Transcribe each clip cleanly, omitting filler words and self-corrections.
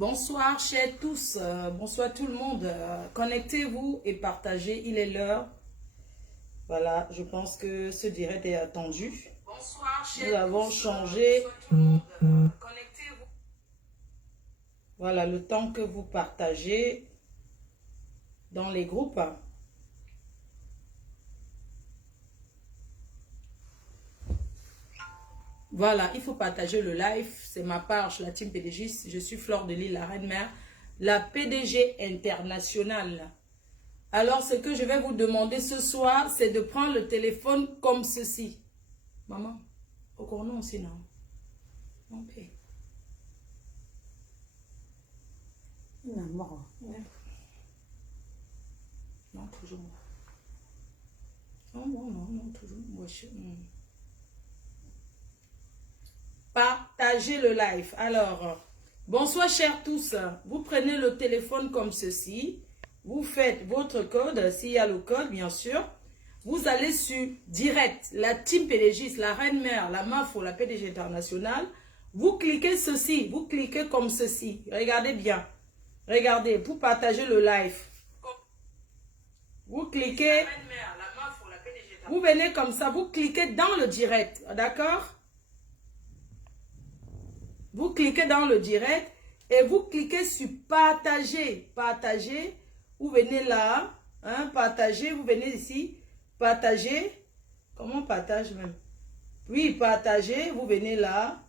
Bonsoir, chers tous. Bonsoir tout le monde. Connectez-vous et partagez. Il est l'heure. Voilà, je pense que ce direct est attendu. Bonsoir, chers Nous avons tous. Changé. Bonsoir tout le monde. Connectez-vous. Voilà, le temps que vous partagez dans les groupes. Voilà, il faut partager le live. C'est ma page, la team PDG. Je suis Fleur de Lille, la reine mère, la PDG internationale. Alors, ce que je vais vous demander ce soir, c'est de prendre le téléphone comme ceci. Maman, au corner aussi, non? Ok. Non, non, toujours. Non, non, toujours. Partagez le live. Alors, bonsoir chers tous. Vous prenez le téléphone comme ceci. Vous faites votre code, s'il y a le code, bien sûr. Vous allez sur direct, la team PDG, la reine mère, la MAFO, la PDG internationale. Vous cliquez ceci, vous cliquez comme ceci. Regardez bien. Regardez, pour partager le live. Vous cliquez. Vous venez comme ça, vous cliquez dans le direct. D'accord? Vous cliquez dans le direct et vous cliquez sur partager. Partager. Vous venez là. Hein, partager. Vous venez ici. Partager. Comment on partage même? Oui, partager. Vous venez là.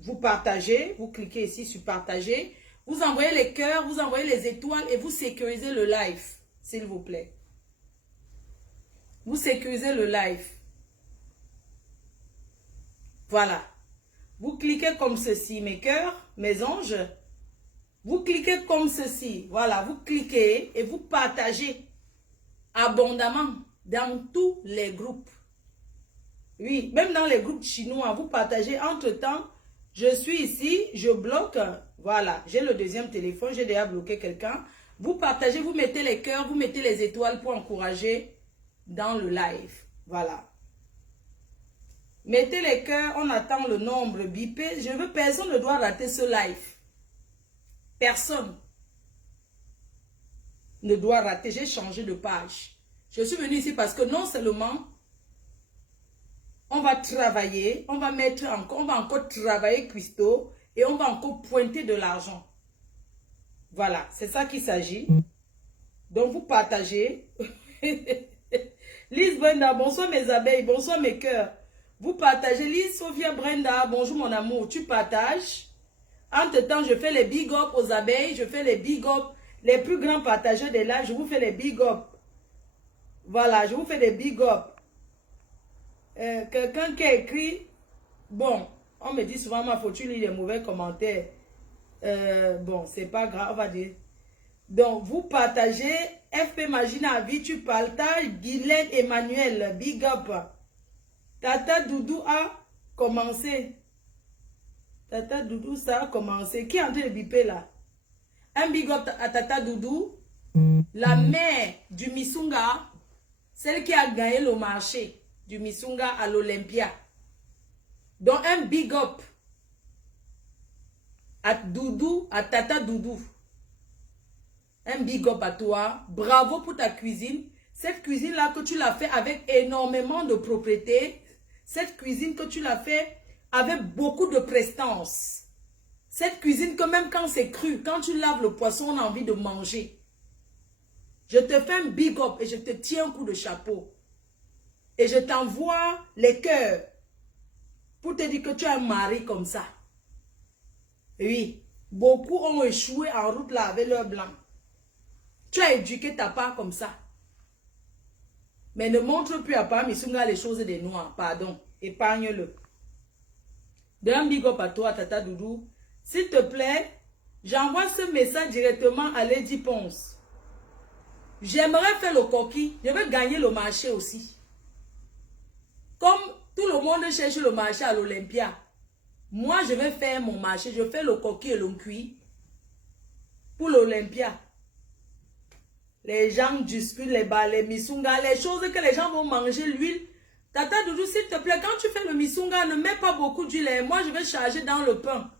Vous partagez. Vous cliquez ici sur partager. Vous envoyez les cœurs. Vous envoyez les étoiles et vous sécurisez le live. S'il vous plaît. Vous sécurisez le live. Voilà. Vous cliquez comme ceci, mes cœurs, mes anges. Vous cliquez comme ceci. Voilà, vous cliquez et vous partagez abondamment dans tous les groupes. Oui, même dans les groupes chinois, vous partagez. Entre-temps, je suis ici, je bloque. Voilà, j'ai le deuxième téléphone, j'ai déjà bloqué quelqu'un. Vous partagez, vous mettez les cœurs, vous mettez les étoiles pour encourager dans le live. Voilà. Mettez les cœurs, on attend le nombre bipé. Personne ne doit rater ce live. Personne ne doit rater. J'ai changé de page. Je suis venue ici parce que non seulement on va travailler, on va encore travailler cuistot et on va encore pointer de l'argent. Voilà, c'est ça qu'il s'agit. Donc vous partagez. Lise Brenda, bonsoir mes abeilles, bonsoir mes cœurs. Vous partagez. Lise Sophia Brenda, bonjour mon amour, tu partages. Entre-temps, je fais les big up aux abeilles, je fais les big up, les plus grands partageurs de là, je vous fais les big up. Voilà, je vous fais des big up. Quelqu'un qui a écrit, bon, on me dit souvent, ma faut tu lis les mauvais commentaires. Bon, c'est pas grave, on va dire. Donc, vous partagez, FP Magina Vie, tu partages, Guylaine Emmanuel, big up. Tata Doudou a commencé. Tata Doudou, ça a commencé. Qui est en train de biper là? Un big up à Tata Doudou. La mère du Missunga. Celle qui a gagné le marché du Missunga à l'Olympia. Donc un big up à Doudou, à Tata Doudou. Un big up à toi. Bravo pour ta cuisine. Cette cuisine-là que tu l'as fait avec énormément de propriété. Cette cuisine que tu l'as fait avec beaucoup de prestance. Cette cuisine que même quand c'est cru, quand tu laves le poisson, on a envie de manger. Je te fais un big up et je te tiens un coup de chapeau. Et je t'envoie les cœurs pour te dire que tu as un mari comme ça. Oui, beaucoup ont échoué en route là avec leur blanc. Tu as éduqué ta part comme ça. Mais ne montre plus à part Missunga les choses des noirs. Pardon. Épargne-le. D'un big up à toi, Tata Doudou. S'il te plaît, j'envoie ce message directement à Lady Ponce. J'aimerais faire le coquille. Je veux gagner le marché aussi. Comme tout le monde cherche le marché à l'Olympia. Moi, je vais faire mon marché. Je fais le coquille et le cuit pour l'Olympia. Les gens discutent, les bas, les missunga, les choses que les gens vont manger, l'huile. Tata Doudou, s'il te plaît, quand tu fais le missunga, ne mets pas beaucoup d'huile. Moi, je vais charger dans le pain.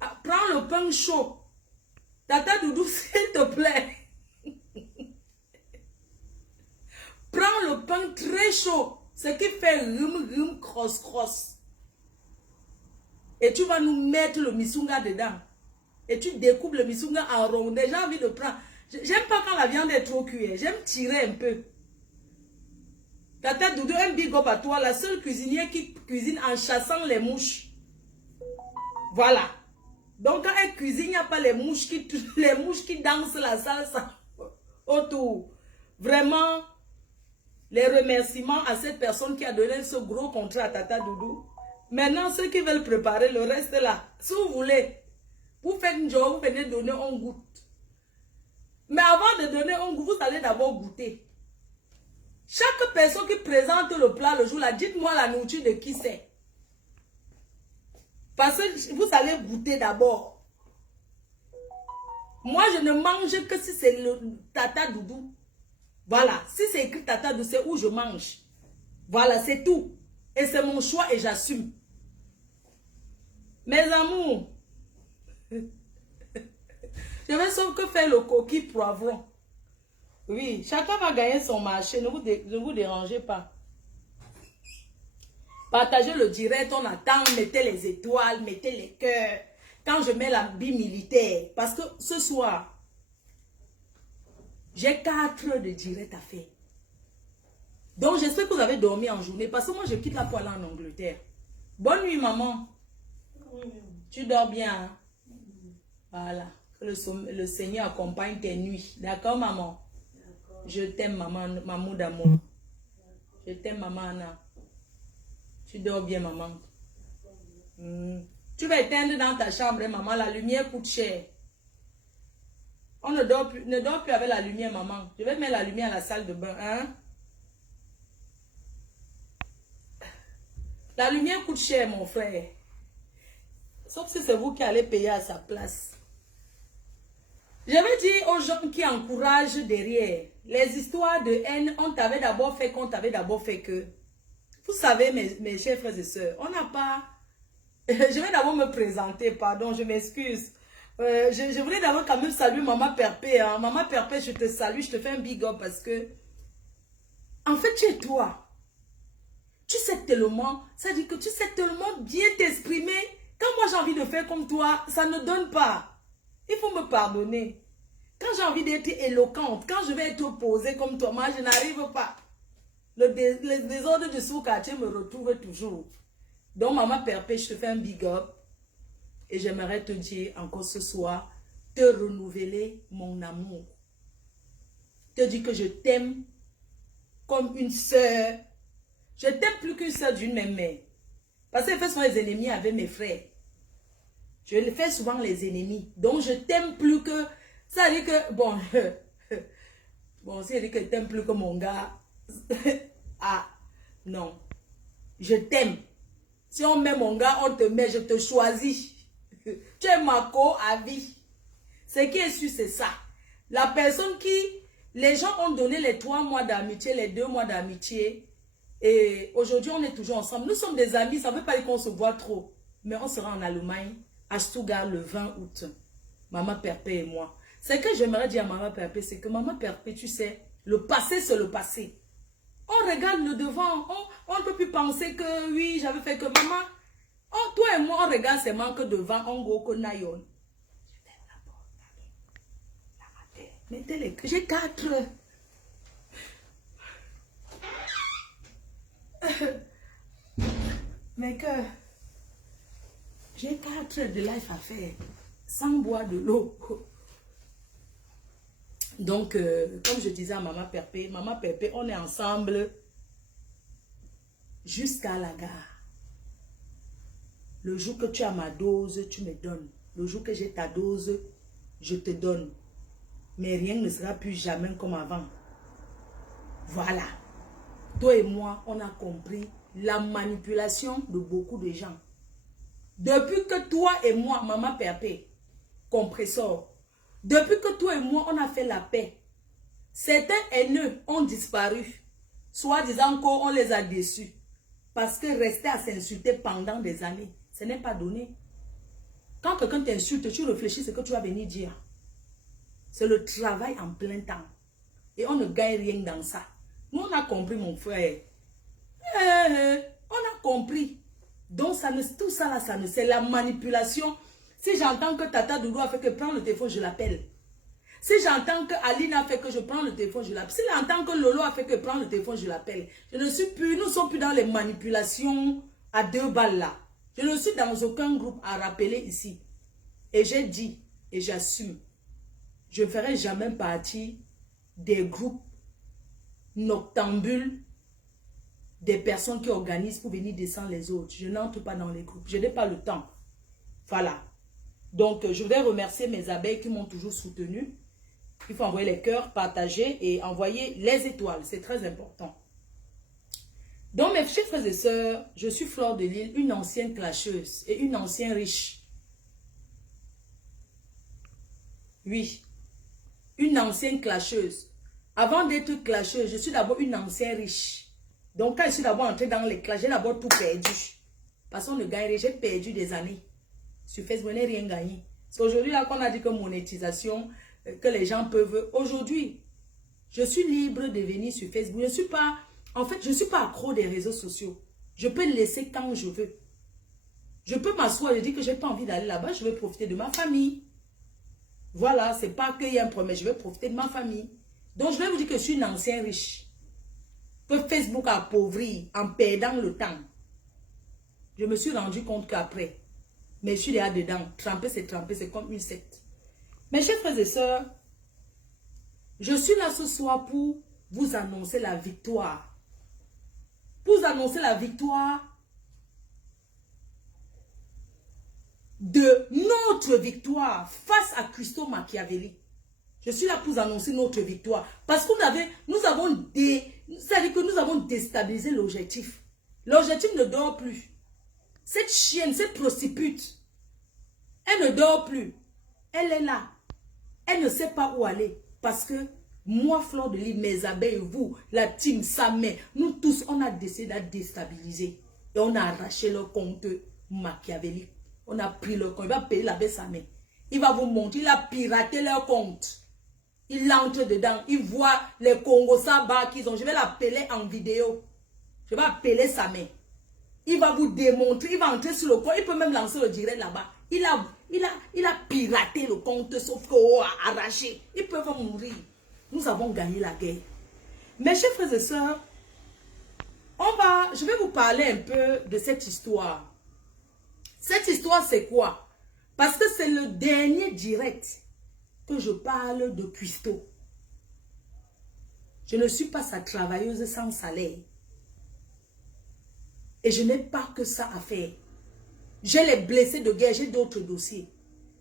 Ah, prends le pain chaud. Tata Doudou, s'il te plaît. Prends le pain très chaud. Ce qui fait rhum, cross. Et tu vas nous mettre le misunga dedans. Et tu découpes le misunga en rondelles. J'ai envie de prendre. J'aime pas quand la viande est trop cuite. J'aime tirer un peu. Tata Doudou, un big up à toi. La seule cuisinière qui cuisine en chassant les mouches. Voilà. Donc quand elle cuisine, il n'y a pas les mouches qui dansent la salsa autour. Vraiment, les remerciements à cette personne qui a donné ce gros contrat à Tata Doudou. Maintenant, ceux qui veulent préparer le reste là, si vous voulez, vous faites une job, vous venez donner un goût. Mais avant de donner un goût, vous allez d'abord goûter. Chaque personne qui présente le plat le jour là, dites-moi la nourriture de qui c'est. Parce que vous allez goûter d'abord. Moi, je ne mange que si c'est le Tata Doudou. Voilà. Si c'est écrit Tata Doudou, c'est où je mange. Voilà, c'est tout. Et c'est mon choix et j'assume. Mes amours, je vais sauf que faire le coquille poivron. Oui, chacun va gagner son marché. Ne vous dérangez pas. Partagez le direct, on attend, mettez les étoiles, mettez les cœurs. Quand je mets l'habit militaire, parce que ce soir, j'ai 4 heures de direct à faire. Donc j'espère que vous avez dormi en journée, parce que moi je quitte la poêle en Angleterre. Bonne nuit maman. Tu dors bien, hein? Voilà. Que le Seigneur accompagne tes nuits. D'accord maman? Je t'aime maman, maman d'amour. Je t'aime maman Anna. Tu dors bien, maman. Tu vas éteindre dans ta chambre, hein, maman. La lumière coûte cher. On ne dort plus avec la lumière, maman. Je vais mettre la lumière à la salle de bain. Hein? La lumière coûte cher, mon frère. Sauf si c'est vous qui allez payer à sa place. Je vais dire aux gens qui encouragent derrière. Les histoires de haine, on t'avait d'abord fait qu'on t'avait d'abord fait que. Vous savez, mes chers frères et sœurs, on n'a pas... Je vais d'abord me présenter, pardon, je m'excuse. Je voulais d'abord quand même saluer Maman Perpé. Hein. Maman Perpé, je te salue, je te fais un big up parce que... En fait, tu es toi. Tu sais tellement, ça dit que tu sais tellement bien t'exprimer. Quand moi j'ai envie de faire comme toi, ça ne donne pas. Il faut me pardonner. Quand j'ai envie d'être éloquente, quand je vais être posée comme toi, moi je n'arrive pas. Le désordre de ce quartier me retrouve toujours. Donc, Maman Perpé, je te fais un big up. Et j'aimerais te dire encore ce soir, te renouveler mon amour. Te dire que je t'aime comme une sœur. Je t'aime plus qu'une sœur d'une même mère. Parce que je fais souvent les ennemis avec mes frères. Je fais souvent les ennemis. Donc, je t'aime plus que... Ça veut dire que... Bon, bon, ça veut dire que je t'aime plus que mon gars. Ah, non. Je t'aime. Si on met mon gars, on te met, je te choisis. Tu es ma co à vie. Ce qui est sûr, c'est ça. La personne qui... Les gens ont donné les 3 mois d'amitié, les 2 mois d'amitié. Et aujourd'hui, on est toujours ensemble. Nous sommes des amis, ça ne veut pas dire qu'on se voit trop. Mais on sera en Allemagne, à Stuttgart, le 20 août. Maman Perpé et moi. Ce que j'aimerais dire à Maman Perpé, c'est que Maman Perpé, tu sais, le passé, c'est le passé. On regarde le devant, on ne peut plus penser que oui, j'avais fait que maman. Oh, toi et moi, on regarde seulement que devant, on go que nayon. Mettez-les, j'ai 4. Mais que j'ai 4 de life à faire, sans boire de l'eau. Donc, comme je disais à Maman Perpé, on est ensemble jusqu'à la gare. Le jour que tu as ma dose, tu me donnes. Le jour que j'ai ta dose, je te donne. Mais rien ne sera plus jamais comme avant. Voilà. Toi et moi, on a compris la manipulation de beaucoup de gens. Depuis que toi et moi, Maman Perpé, compresseur, depuis que toi et moi, on a fait la paix, certains haineux ont disparu. Soit disant qu'on les a déçus. Parce que rester à s'insulter pendant des années, ce n'est pas donné. Quand quelqu'un t'insulte, tu réfléchis ce que tu vas venir dire. C'est le travail en plein temps. Et on ne gagne rien dans ça. Nous, on a compris, mon frère. On a compris. Donc, tout ça là, c'est la manipulation. Si j'entends que Tata Doudou a fait que prends le téléphone, je l'appelle. Si j'entends que Aline a fait que je prends le téléphone, je l'appelle. Si j'entends que Lolo a fait que prends le téléphone, je l'appelle. Nous ne sommes plus dans les manipulations à 2 balles là. Je ne suis dans aucun groupe à rappeler ici. Et j'ai dit, et j'assume, je ne ferai jamais partie des groupes noctambules, des personnes qui organisent pour venir descendre les autres. Je n'entre pas dans les groupes. Je n'ai pas le temps. Voilà. Donc, je voudrais remercier mes abeilles qui m'ont toujours soutenu. Il faut envoyer les cœurs, partager et envoyer les étoiles. C'est très important. Donc, mes chers frères et sœurs, je suis Fleur de Lille, une ancienne clasheuse et une ancienne riche. Oui, une ancienne clasheuse. Avant d'être clasheuse, je suis d'abord une ancienne riche. Donc, quand je suis d'abord entrée dans les clashes, j'ai d'abord tout perdu. Parce qu'on ne gagne rien, j'ai perdu des années. Sur Facebook, je n'ai rien gagné. C'est aujourd'hui là qu'on a dit que monétisation, que les gens peuvent... Aujourd'hui, je suis libre de venir sur Facebook. Je ne suis pas... En fait, je ne suis pas accro des réseaux sociaux. Je peux le laisser quand je veux. Je peux m'asseoir et dire que je n'ai pas envie d'aller là-bas. Je vais profiter de ma famille. Voilà, c'est pas qu'il y a un problème. Je vais profiter de ma famille. Donc, je vais vous dire que je suis une ancienne riche. Que Facebook a appauvri en perdant le temps. Je me suis rendu compte qu'après, mais je suis là-dedans. Tremper, c'est comme une secte. Mes chers frères et sœurs, je suis là ce soir pour vous annoncer la victoire. Pour vous annoncer la victoire de notre victoire face à Christo Machiavelli. Je suis là pour vous annoncer notre victoire. Parce que nous avons déstabilisé l'objectif. L'objectif ne dort plus. Cette chienne, cette prostitute, elle ne dort plus. Elle est là. Elle ne sait pas où aller. Parce que moi, Fleur de Lille, mes abeilles, vous, la team Samé, nous tous, on a décidé de déstabiliser. Et on a arraché leur compte Machiavelli. On a pris leur compte. Il va payer la baisse Samé. Il va vous montrer. Il a piraté leur compte. Il entre dedans. Il voit les Congos Saba qu'ils ont. Je vais l'appeler en vidéo. Je vais appeler Samé. Il va vous démontrer. Il va entrer sur le compte. Il peut même lancer le direct là-bas. Il a piraté le compte, sauf qu'on a arraché. Ils peuvent mourir. Nous avons gagné la guerre. Mes chers frères et sœurs, je vais vous parler un peu de cette histoire. Cette histoire, c'est quoi? Parce que c'est le dernier direct que je parle de Christo. Je ne suis pas sa travailleuse sans salaire. Et je n'ai pas que ça à faire. J'ai les blessés de guerre, j'ai d'autres dossiers.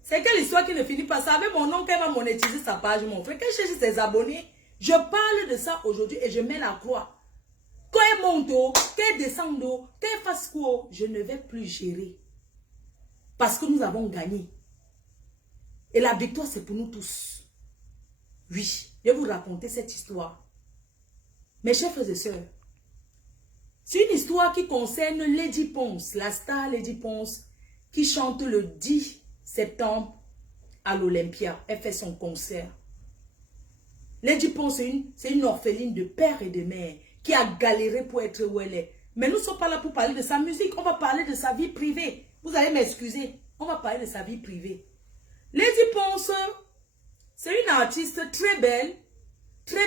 C'est quelle histoire qui ne finit pas ça? Avec mon nom, qu'elle va monétiser sa page, mon frère. Qu'elle cherche ses abonnés. Je parle de ça aujourd'hui et je mets la croix. Quand elle monte, qu'elle descende, qu'elle fasse quoi, je ne vais plus gérer. Parce que nous avons gagné. Et la victoire, c'est pour nous tous. Oui, je vais vous raconter cette histoire. Mes chers frères et sœurs, c'est une histoire qui concerne Lady Ponce, la star Lady Ponce, qui chante le 10 septembre à l'Olympia. Elle fait son concert. Lady Ponce, c'est une orpheline de père et de mère qui a galéré pour être où elle est. Mais nous ne sommes pas là pour parler de sa musique. On va parler de sa vie privée. Vous allez m'excuser. On va parler de sa vie privée. Lady Ponce, c'est une artiste très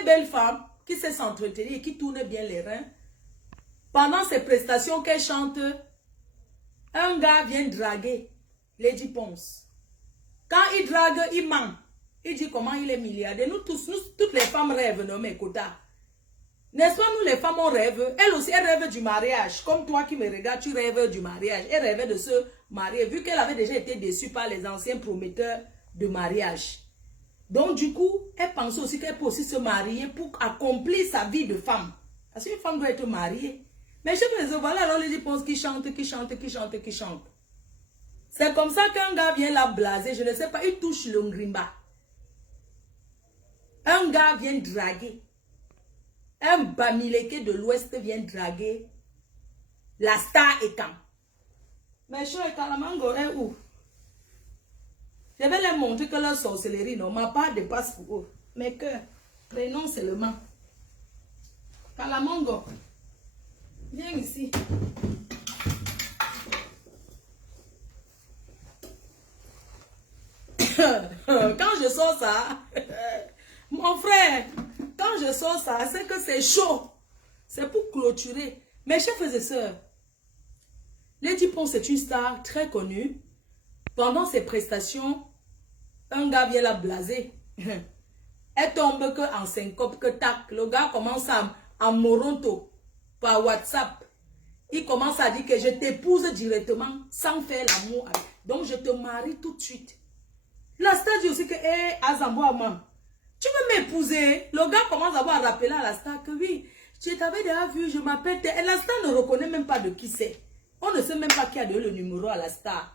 belle femme qui sait s'entretenir et qui tourne bien les reins. Pendant ses prestations qu'elle chante, un gars vient draguer Lady Ponce. Quand il drague, il ment. Il dit comment il est milliardaire. Nous tous, toutes les femmes rêvent, non mais quota. N'est-ce pas, nous les femmes, on rêve. Elle aussi, elle rêve du mariage. Comme toi qui me regardes, tu rêves du mariage. Elle rêvait de se marier, vu qu'elle avait déjà été déçue par les anciens prometteurs de mariage. Donc du coup, elle pensait aussi qu'elle peut aussi se marier pour accomplir sa vie de femme. Parce qu'une femme doit être mariée. Mais je me dis, voilà, alors Lady Ponce qui chante. C'est comme ça qu'un gars vient la blaser, je ne sais pas, il touche le ngrimba. Un gars vient draguer. Un bamileke de l'Ouest vient draguer la star Ekam. Mais je suis la mango est où? Je vais leur montrer que leur sorcellerie, non, ma part dépasse pour eux. Mais que, prénom seulement. Kalamongo, viens ici. Quand je sors ça, mon frère, quand je sors ça, c'est que c'est chaud. C'est pour clôturer. Mes chers frères et sœurs, Lady Pon, c'est une star très connue. Pendant ses prestations, un gars vient la blaser. Elle tombe que en syncope, que tac. Le gars commence à moronto par WhatsApp. Il commence à dire que je t'épouse directement sans faire l'amour. Donc je te marie tout de suite. La star dit aussi que, Azambo Amam, tu veux m'épouser? Le gars commence à rappeler à la star que oui, je t'avais déjà vu, je m'appelle. Et la star ne reconnaît même pas de qui c'est. On ne sait même pas qui a donné le numéro à la star.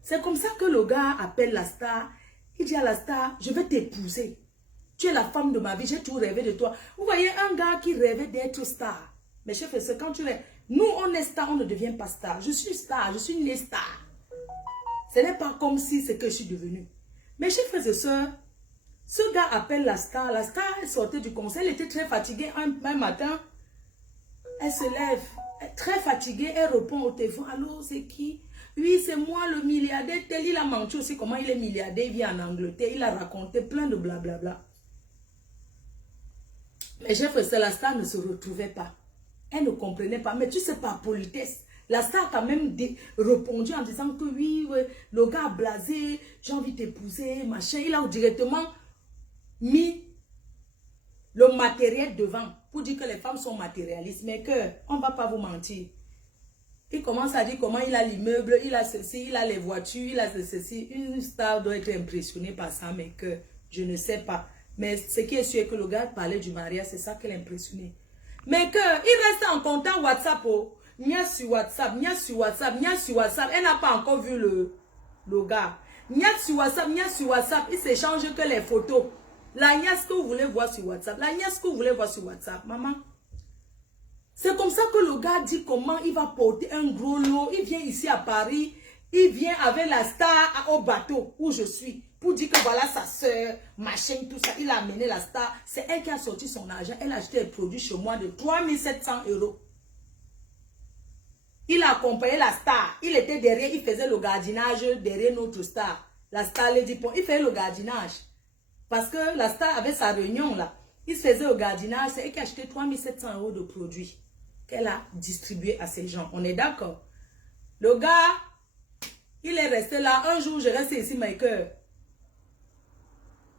C'est comme ça que le gars appelle la star. Il dit à la star, je vais t'épouser. Tu es la femme de ma vie, j'ai tout rêvé de toi. Vous voyez un gars qui rêvait d'être star. Mais chef, c'est quand tu es... Nous, on est star, on ne devient pas star. Je suis star, je suis une star. Ce n'est pas comme si c'est que je suis devenue. Mes chers frères et sœurs, ce gars appelle la star. La star, elle sortait du conseil, elle était très fatiguée un matin. Elle se lève, très fatiguée, elle répond au téléphone. Allô, c'est qui? Oui, c'est moi le milliardaire. Tel, il a menti aussi comment il est milliardaire. Il vient en Angleterre, il a raconté plein de blablabla. Mes chers frères et sœurs, la star ne se retrouvait pas. Elle ne comprenait pas. Mais tu sais, par politesse, la star a quand même répondu en disant que oui, le gars a blasé, j'ai envie d'épouser, machin. Il a directement mis le matériel devant pour dire que les femmes sont matérialistes, mais qu'on ne va pas vous mentir. Il commence à dire comment il a l'immeuble, il a ceci, il a les voitures, il a ceci. Une star doit être impressionnée par ça, mais que je ne sais pas. Mais ce qui est sûr est que le gars parlait du mariage, c'est ça qui l'a impressionné. Mais qu'il reste en contact WhatsApp. Oh. Nia sur WhatsApp, Nia sur WhatsApp, Nia sur WhatsApp. Elle n'a pas encore vu le gars. Nia sur WhatsApp, il s'échange que les photos. La Nia, ce que vous voulez voir sur WhatsApp. La Nia, ce que vous voulez voir sur WhatsApp, maman. C'est comme ça que le gars dit comment il va porter un gros lot. Il vient ici à Paris. Il vient avec la star au bateau où je suis. Pour dire que voilà sa soeur, machin, tout ça. Il a amené la star. C'est elle qui a sorti son argent. Elle a acheté des produits chez moi de 3700 €. Il a accompagné la star. Il était derrière, il faisait le gardinage derrière notre star. La star Lady Pon, il faisait le gardinage. Parce que la star avait sa réunion là. Il faisait le gardinage. C'est elle qui a acheté 3700 € de produits qu'elle a distribué à ces gens. On est d'accord? Le gars, il est resté là. Un jour, je reste ici, my cœur.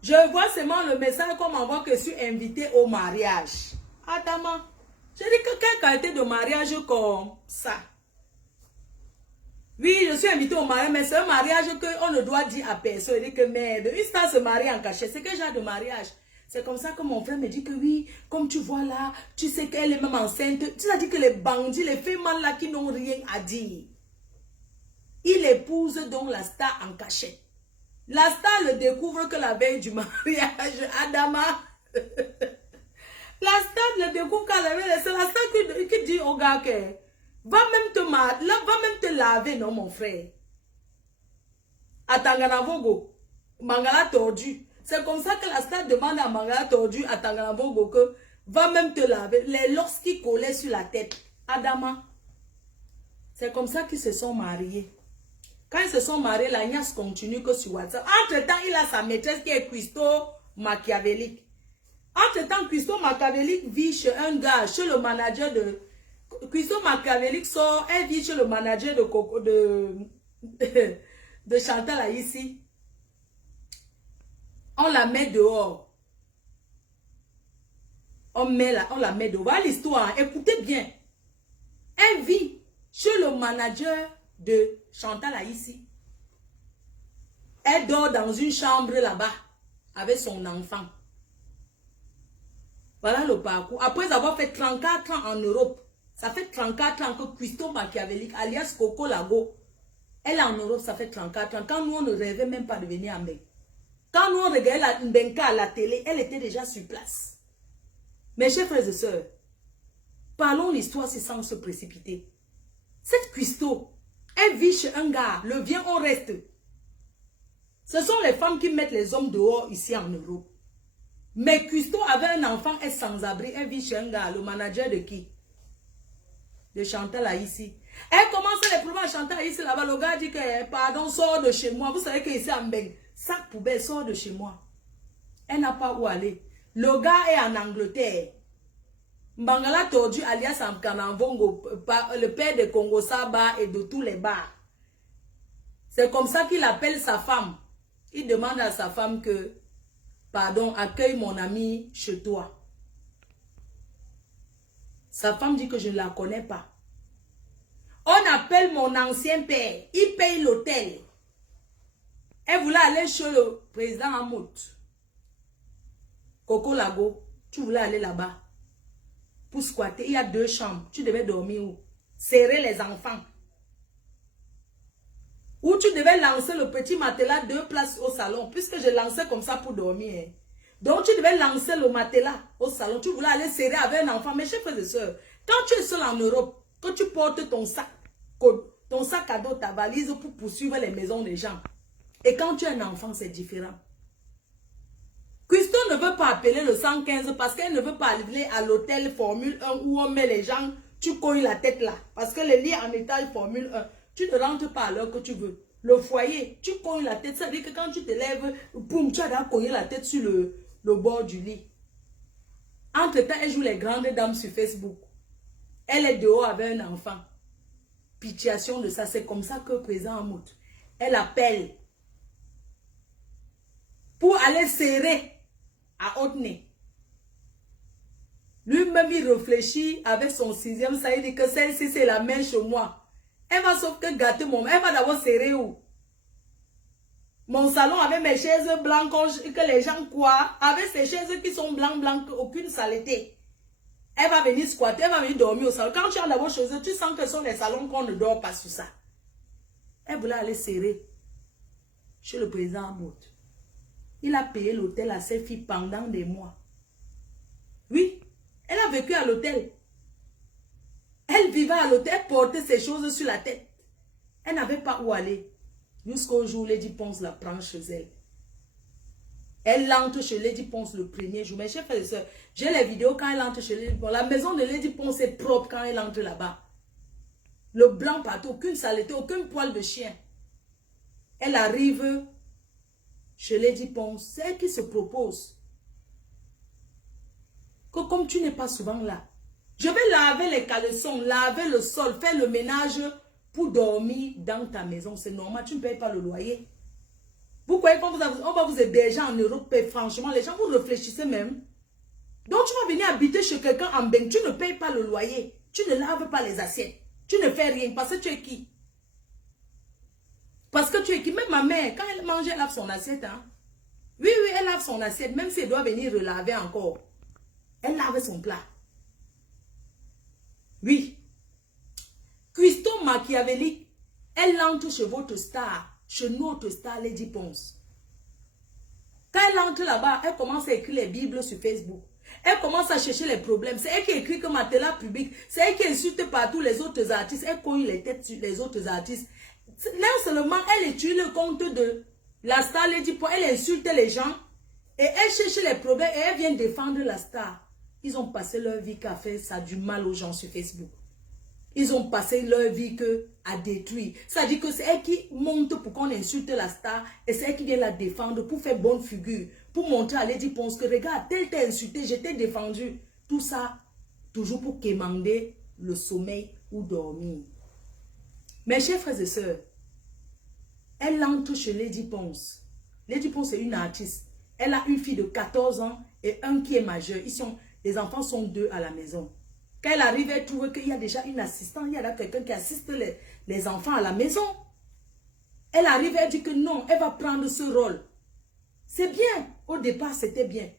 Je vois seulement le message qu'on m'envoie que je suis invité au mariage. Adama, je dis que quelle qualité de mariage comme ça? Oui, je suis invité au mariage, mais c'est un mariage qu'on ne doit dire à personne. Il dit que merde, une star se marie en cachette. C'est quel genre de mariage? C'est comme ça que mon frère me dit que oui, comme tu vois là, tu sais qu'elle est même enceinte. Tu as dit que les bandits, les femmes là qui n'ont rien à dire. Il épouse donc la star en cachette. La star le découvre que la veille du mariage, Adama. La star le découvre qu'à la veille, c'est la star qui dit au gars que va même te laver, non mon frère. À Tanganavogo, Mangala tordu. C'est comme ça que la star demande à Mangala tordu, à Tanganavogo, que va même te laver. Les losses qui collaient sur la tête. Adama. C'est comme ça qu'ils se sont mariés. Quand ils se sont mariés, la niasse continue que sur WhatsApp. Entre-temps, il a sa maîtresse qui est Christo Machiavélique. Entre-temps, Christo Machiavélique vit chez un gars, chez le manager de... Christo Machiavélique sort, elle vit chez le manager de Chantal ici. On la met dehors. On la met dehors. Voilà l'histoire. Écoutez bien. Elle vit chez le manager de Chantal ici. Elle dort dans une chambre là-bas avec son enfant. Voilà le parcours. Après avoir fait 34 ans en Europe, ça fait 34 ans que Christo Machiavélique, alias Coco Lago, elle est en Europe, ça fait 34 ans. Quand nous, on ne rêvait même pas de venir en Mbenka. Quand nous, on regardait la Mbenka à la télé, elle était déjà sur place. Mes chers frères et sœurs, parlons l'histoire sans se précipiter. Cette Christo, elle vit chez un gars, le vient, on reste. Ce sont les femmes qui mettent les hommes dehors ici en Europe. Mais Custo avait un enfant, est sans abri, elle vit chez un gars, le manager de qui? De Chantal ici. Elle commence les problèmes à Chantal ici là-bas. Le gars dit que, pardon, sors de chez moi. Vous savez qu'ici en Beng, sac poubelle, sort de chez moi. Elle n'a pas où aller. Le gars est en Angleterre. Mbangala Tordu, alias Amkananvongo, le père de Congo Saba et de tous les bars. C'est comme ça qu'il appelle sa femme. Il demande à sa femme que, pardon, accueille mon ami chez toi. Sa femme dit que je ne la connais pas. On appelle mon ancien père. Il paye l'hôtel. Elle voulait aller chez le président Hamout. Coco Lago, tu voulais aller là-bas. Pour squatter, il y a 2 chambres. Tu devais dormir où? Serrer les enfants. Ou tu devais lancer le petit matelas 2 places au salon. Puisque je lançais comme ça pour dormir. Hein. Donc tu devais lancer le matelas au salon. Tu voulais aller serrer avec un enfant. Mes chers frères et sœurs, quand tu es seul en Europe, que tu portes ton sac à dos, ta valise pour poursuivre les maisons des gens. Et quand tu es un enfant, c'est différent. Christo ne veut pas appeler le 115 parce qu'elle ne veut pas aller à l'hôtel Formule 1 où on met les gens, tu cognes la tête là. Parce que les lits en étage Formule 1, tu ne rentres pas à l'heure que tu veux. Le foyer, tu cognes la tête. Ça veut dire que quand tu te lèves, boum, tu as cogné la tête sur le bord du lit. Entre-temps, elle joue les grandes dames sur Facebook. Elle est dehors avec un enfant. Pitiation de ça, c'est comme ça que président Hamout, elle appelle pour aller serrer à Haute-Nez. Lui-même, il réfléchit avec son 6e, ça veut dire que celle-ci, c'est la main chez moi. Elle va sauf que gâter mon... Elle va d'abord serrer où? Mon salon avec mes chaises blanches, que les gens croient, avec ces chaises qui sont blancs, aucune saleté. Elle va venir squatter, elle va venir dormir au salon. Quand tu as d'abord chez eux, tu sens que ce sont les salons qu'on ne dort pas sur ça. Elle voulait aller serrer chez le président Hamout. Il a payé l'hôtel à ses filles pendant des mois. Oui, elle a vécu à l'hôtel. Elle vivait à l'hôtel, elle portait ses choses sur la tête. Elle n'avait pas où aller. Jusqu'au jour où Lady Ponce la prend chez elle. Elle entre chez Lady Ponce le premier jour. Mes chers frères et sœurs, j'ai les vidéos quand elle entre chez Lady Ponce. La maison de Lady Ponce est propre quand elle entre là-bas. Le blanc partout, aucune saleté, aucun poil de chien. Elle arrive chez Lady Ponce. C'est elle qui se propose. Que comme tu n'es pas souvent là, je vais laver les caleçons, laver le sol, faire le ménage pour dormir dans ta maison. C'est normal, tu ne payes pas le loyer. Vous croyez qu'on va vous héberger en Europe, franchement, les gens, vous réfléchissez même. Donc tu vas venir habiter chez quelqu'un en Beng, tu ne payes pas le loyer, tu ne laves pas les assiettes, tu ne fais rien, parce que tu es qui? Parce que tu es qui? Même ma mère, quand elle mange, elle lave son assiette. Hein? Oui, elle lave son assiette, même si elle doit venir relaver encore. Elle lave son plat. Oui. Cuistot machiavélique, elle entre chez votre star, chez notre star Lady Ponce. Quand elle entre là-bas, elle commence à écrire les Bibles sur Facebook. Elle commence à chercher les problèmes. C'est elle qui écrit comme matelas public. C'est elle qui insulte partout les autres artistes. Elle cogne les têtes sur les autres artistes. Non seulement elle étudie le compte de la star Lady Ponce, elle insulte les gens et elle cherche les problèmes et elle vient défendre la star. Ils ont passé leur vie qu'à faire ça du mal aux gens sur Facebook. Ils ont passé leur vie à détruire. Ça dit que c'est elle qui monte pour qu'on insulte la star et c'est elle qui vient la défendre pour faire bonne figure. Pour montrer à Lady Ponce que regarde, tel t'a insulté, je t'ai défendu. Tout ça, toujours pour quémander le sommeil ou dormir. Mes chers frères et sœurs, elle entre chez Lady Ponce. Lady Ponce est une artiste. Elle a une fille de 14 ans et un qui est majeur. Les enfants sont 2 à la maison. Quand elle arrive, elle trouve qu'il y a déjà une assistante, il y a quelqu'un qui assiste les enfants à la maison. Elle arrive, elle dit que non, elle va prendre ce rôle. C'est bien, au départ c'était bien.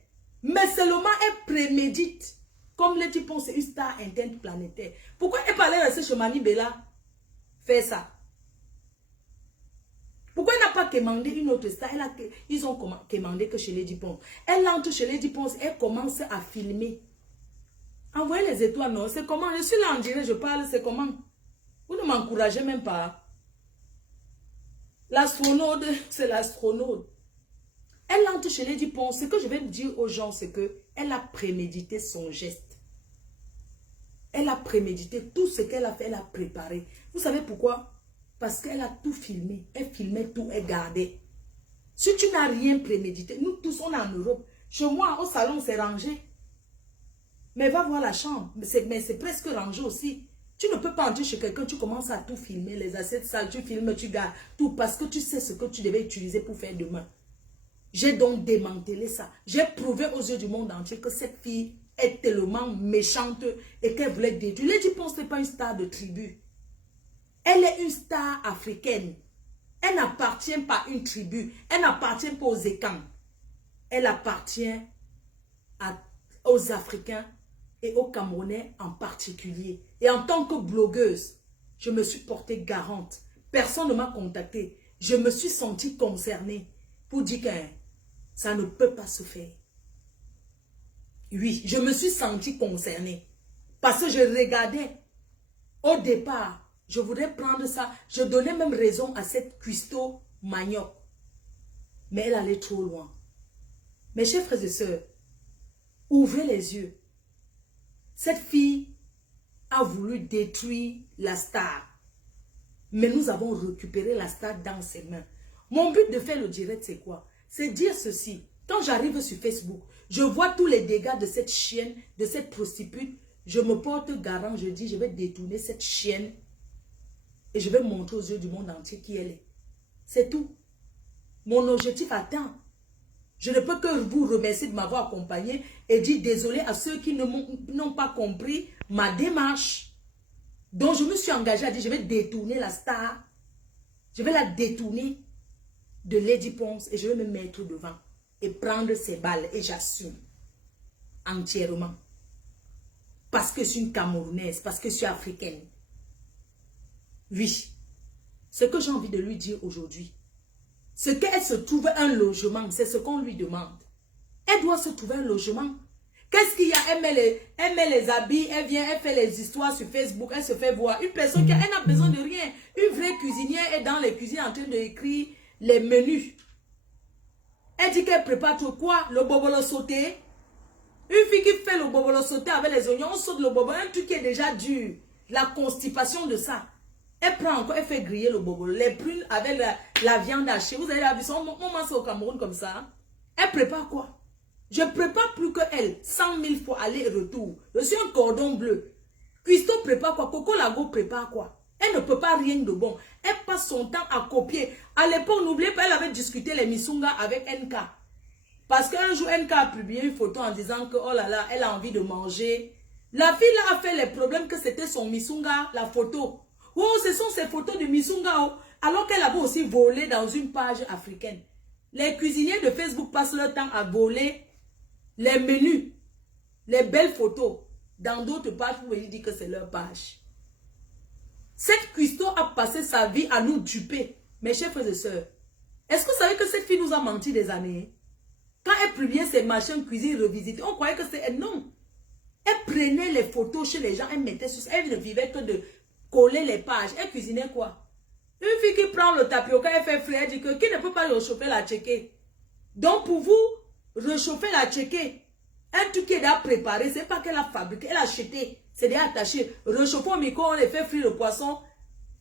Mais seulement elle prémédite. Comme Lady Ponce, c'est une star interplanétaire. Pourquoi elle parlait rester chez Mani Bella faire ça? Pourquoi elle n'a pas commandé une autre star? Ils ont commandé que chez Lady Ponce. Elle entre chez Lady Ponce, elle commence à filmer. Envoyez les étoiles, non? C'est comment? Je suis là en direct, je parle, c'est comment? Vous ne m'encouragez même pas. L'astronaute, c'est l'astronaute. Elle entre chez Lady Pons. Ce que je vais dire aux gens, c'est que elle a prémédité son geste. Elle a prémédité tout ce qu'elle a fait, elle a préparé. Vous savez pourquoi? Parce qu'elle a tout filmé. Elle filmait tout, elle gardait. Si tu n'as rien prémédité, nous tous, on est en Europe. Chez moi, au salon, c'est rangé. Mais va voir la chambre. Mais c'est presque rangé aussi. Tu ne peux pas entrer chez quelqu'un, tu commences à tout filmer. Les assiettes sales, tu filmes, tu gardes tout. Parce que tu sais ce que tu devais utiliser pour faire demain. J'ai donc démantelé ça. J'ai prouvé aux yeux du monde entier que cette fille est tellement méchante et qu'elle voulait détruire. Lady Pons n'est pas une star de tribu. Elle est une star africaine. Elle n'appartient pas à une tribu. Elle n'appartient pas aux Ekans. Elle appartient aux Africains et aux Camerounais en particulier. Et en tant que blogueuse, je me suis portée garante. Personne ne m'a contactée. Je me suis sentie concernée pour dire que ça ne peut pas se faire. Oui, je me suis sentie concernée. Parce que je regardais au départ. Je voudrais prendre ça. Je donnais même raison à cette cuistot manioc. Mais elle allait trop loin. Mes chers frères et sœurs, ouvrez les yeux. Cette fille a voulu détruire la star. Mais nous avons récupéré la star dans ses mains. Mon but de faire le direct, c'est quoi? C'est dire ceci. Quand j'arrive sur Facebook, je vois tous les dégâts de cette chienne, de cette prostituée. Je me porte garant, je dis, je vais détourner cette chienne. Et je vais montrer aux yeux du monde entier qui elle est. C'est tout. Mon objectif atteint. Je ne peux que vous remercier de m'avoir accompagné et dire désolé à ceux qui n'ont pas compris ma démarche. Donc je me suis engagée à dire je vais détourner la star. Je vais la détourner de Lady Pons et je vais me mettre devant et prendre ses balles et j'assume entièrement. Parce que je suis une Camerounaise, parce que je suis africaine. Oui, ce que j'ai envie de lui dire aujourd'hui, c'est qu'elle se trouve un logement, c'est ce qu'on lui demande. Elle doit se trouver un logement. Qu'est-ce qu'il y a? Elle met les habits, elle vient, elle fait les histoires sur Facebook, elle se fait voir. Une personne qui n'a besoin de rien. Une vraie cuisinière est dans les cuisines en train d'écrire les menus. Elle dit qu'elle prépare tout quoi? Le bobolo sauté. Une fille qui fait le bobolo sauté avec les oignons, on saute le bobolo, un truc qui est déjà dur. La constipation de ça. Elle prend encore, elle fait griller le bobolo, les prunes avec la viande hachée. Vous avez vu son maman c'est au Cameroun comme ça. Elle prépare quoi? Je prépare plus que elle, 100 000 fois aller et retour. Je suis un cordon bleu. Cuisto prépare quoi? Coco Lago prépare quoi? Elle ne peut pas rien de bon. Elle passe son temps à copier. À l'époque, n'oubliez pas, elle avait discuté les Missunga avec NK. Parce qu'un jour, NK a publié une photo en disant que, oh là là, elle a envie de manger. La fille là a fait les problèmes que c'était son Missunga, la photo. Oh, ce sont ces photos de Missunga. Oh. Alors qu'elle avait aussi volé dans une page africaine. Les cuisiniers de Facebook passent leur temps à voler les menus, les belles photos. Dans d'autres pages, vous voyez dire que c'est leur page. Cette cuistot a passé sa vie à nous duper. Mes chers frères et sœurs, est-ce que vous savez que cette fille nous a menti des années? Quand elle publiait ses machines cuisine revisitées, on croyait que c'est... Non. Elle prenait les photos chez les gens, elle mettait sur... Elle ne vivait que de coller les pages. Elle cuisinait quoi? Une fille qui prend le tapioca, elle fait frire, elle dit que qui ne peut pas réchauffer la tchéké. Donc pour vous, réchauffer la tchéké, un truc qui est déjà préparé, c'est pas qu'elle a fabriqué, elle a acheté, c'est déjà attaché. Réchauffer au micro, on les fait frire le poisson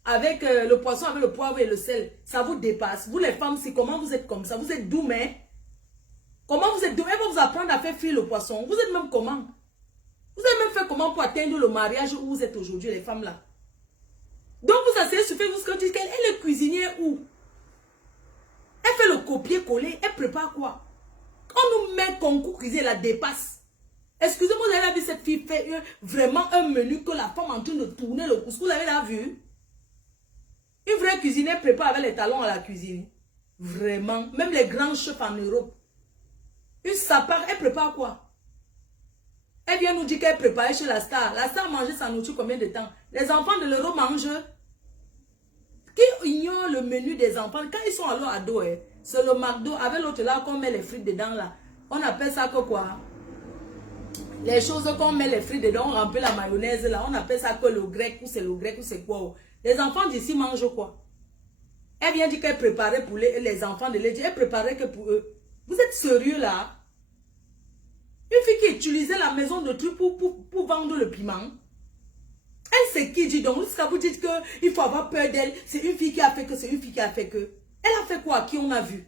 avec le poivre et le sel. Ça vous dépasse. Vous les femmes, c'est comment vous êtes comme ça? Vous êtes doux, mais comment vous êtes doux? Elle va vous apprendre à faire frire le poisson. Vous êtes même comment? Vous avez même fait comment pour atteindre le mariage où vous êtes aujourd'hui, les femmes là? Donc vous asseyez sur Facebook, vous dites qu'elle est cuisinière où? Elle fait le copier-coller, elle prépare quoi? On nous met concours cuisine, elle la dépasse. Excusez-moi, vous avez vu cette fille faire vraiment un menu que la femme en train de tourner le couscous, vous avez la vu? Une vraie cuisinière prépare avec les talons à la cuisine. Vraiment, même les grands chefs en Europe. Une sapare, elle prépare quoi? Elle vient nous dire qu'elle préparait chez la star. La star mangeait sa nourriture combien de temps? Les enfants de l'Euro mangent. Qui ignore le menu des enfants? Quand ils sont à leur ado, c'est le McDo avec l'autre là qu'on met les frites dedans là. On appelle ça que quoi? Les choses qu'on met les frites dedans, on remplit la mayonnaise là. On appelle ça que le grec ou c'est le grec ou c'est quoi? Les enfants d'ici mangent quoi? Elle vient dire qu'elle préparait pour les enfants de l'église. Elle préparait que pour eux. Vous êtes sérieux là? Une fille qui utilisait la maison de trucs pour vendre le piment. Elle sait qui dit donc. Jusqu'à vous dites qu'il faut avoir peur d'elle. C'est une fille qui a fait que, c'est une fille qui a fait que. Elle a fait quoi? Qui on a vu?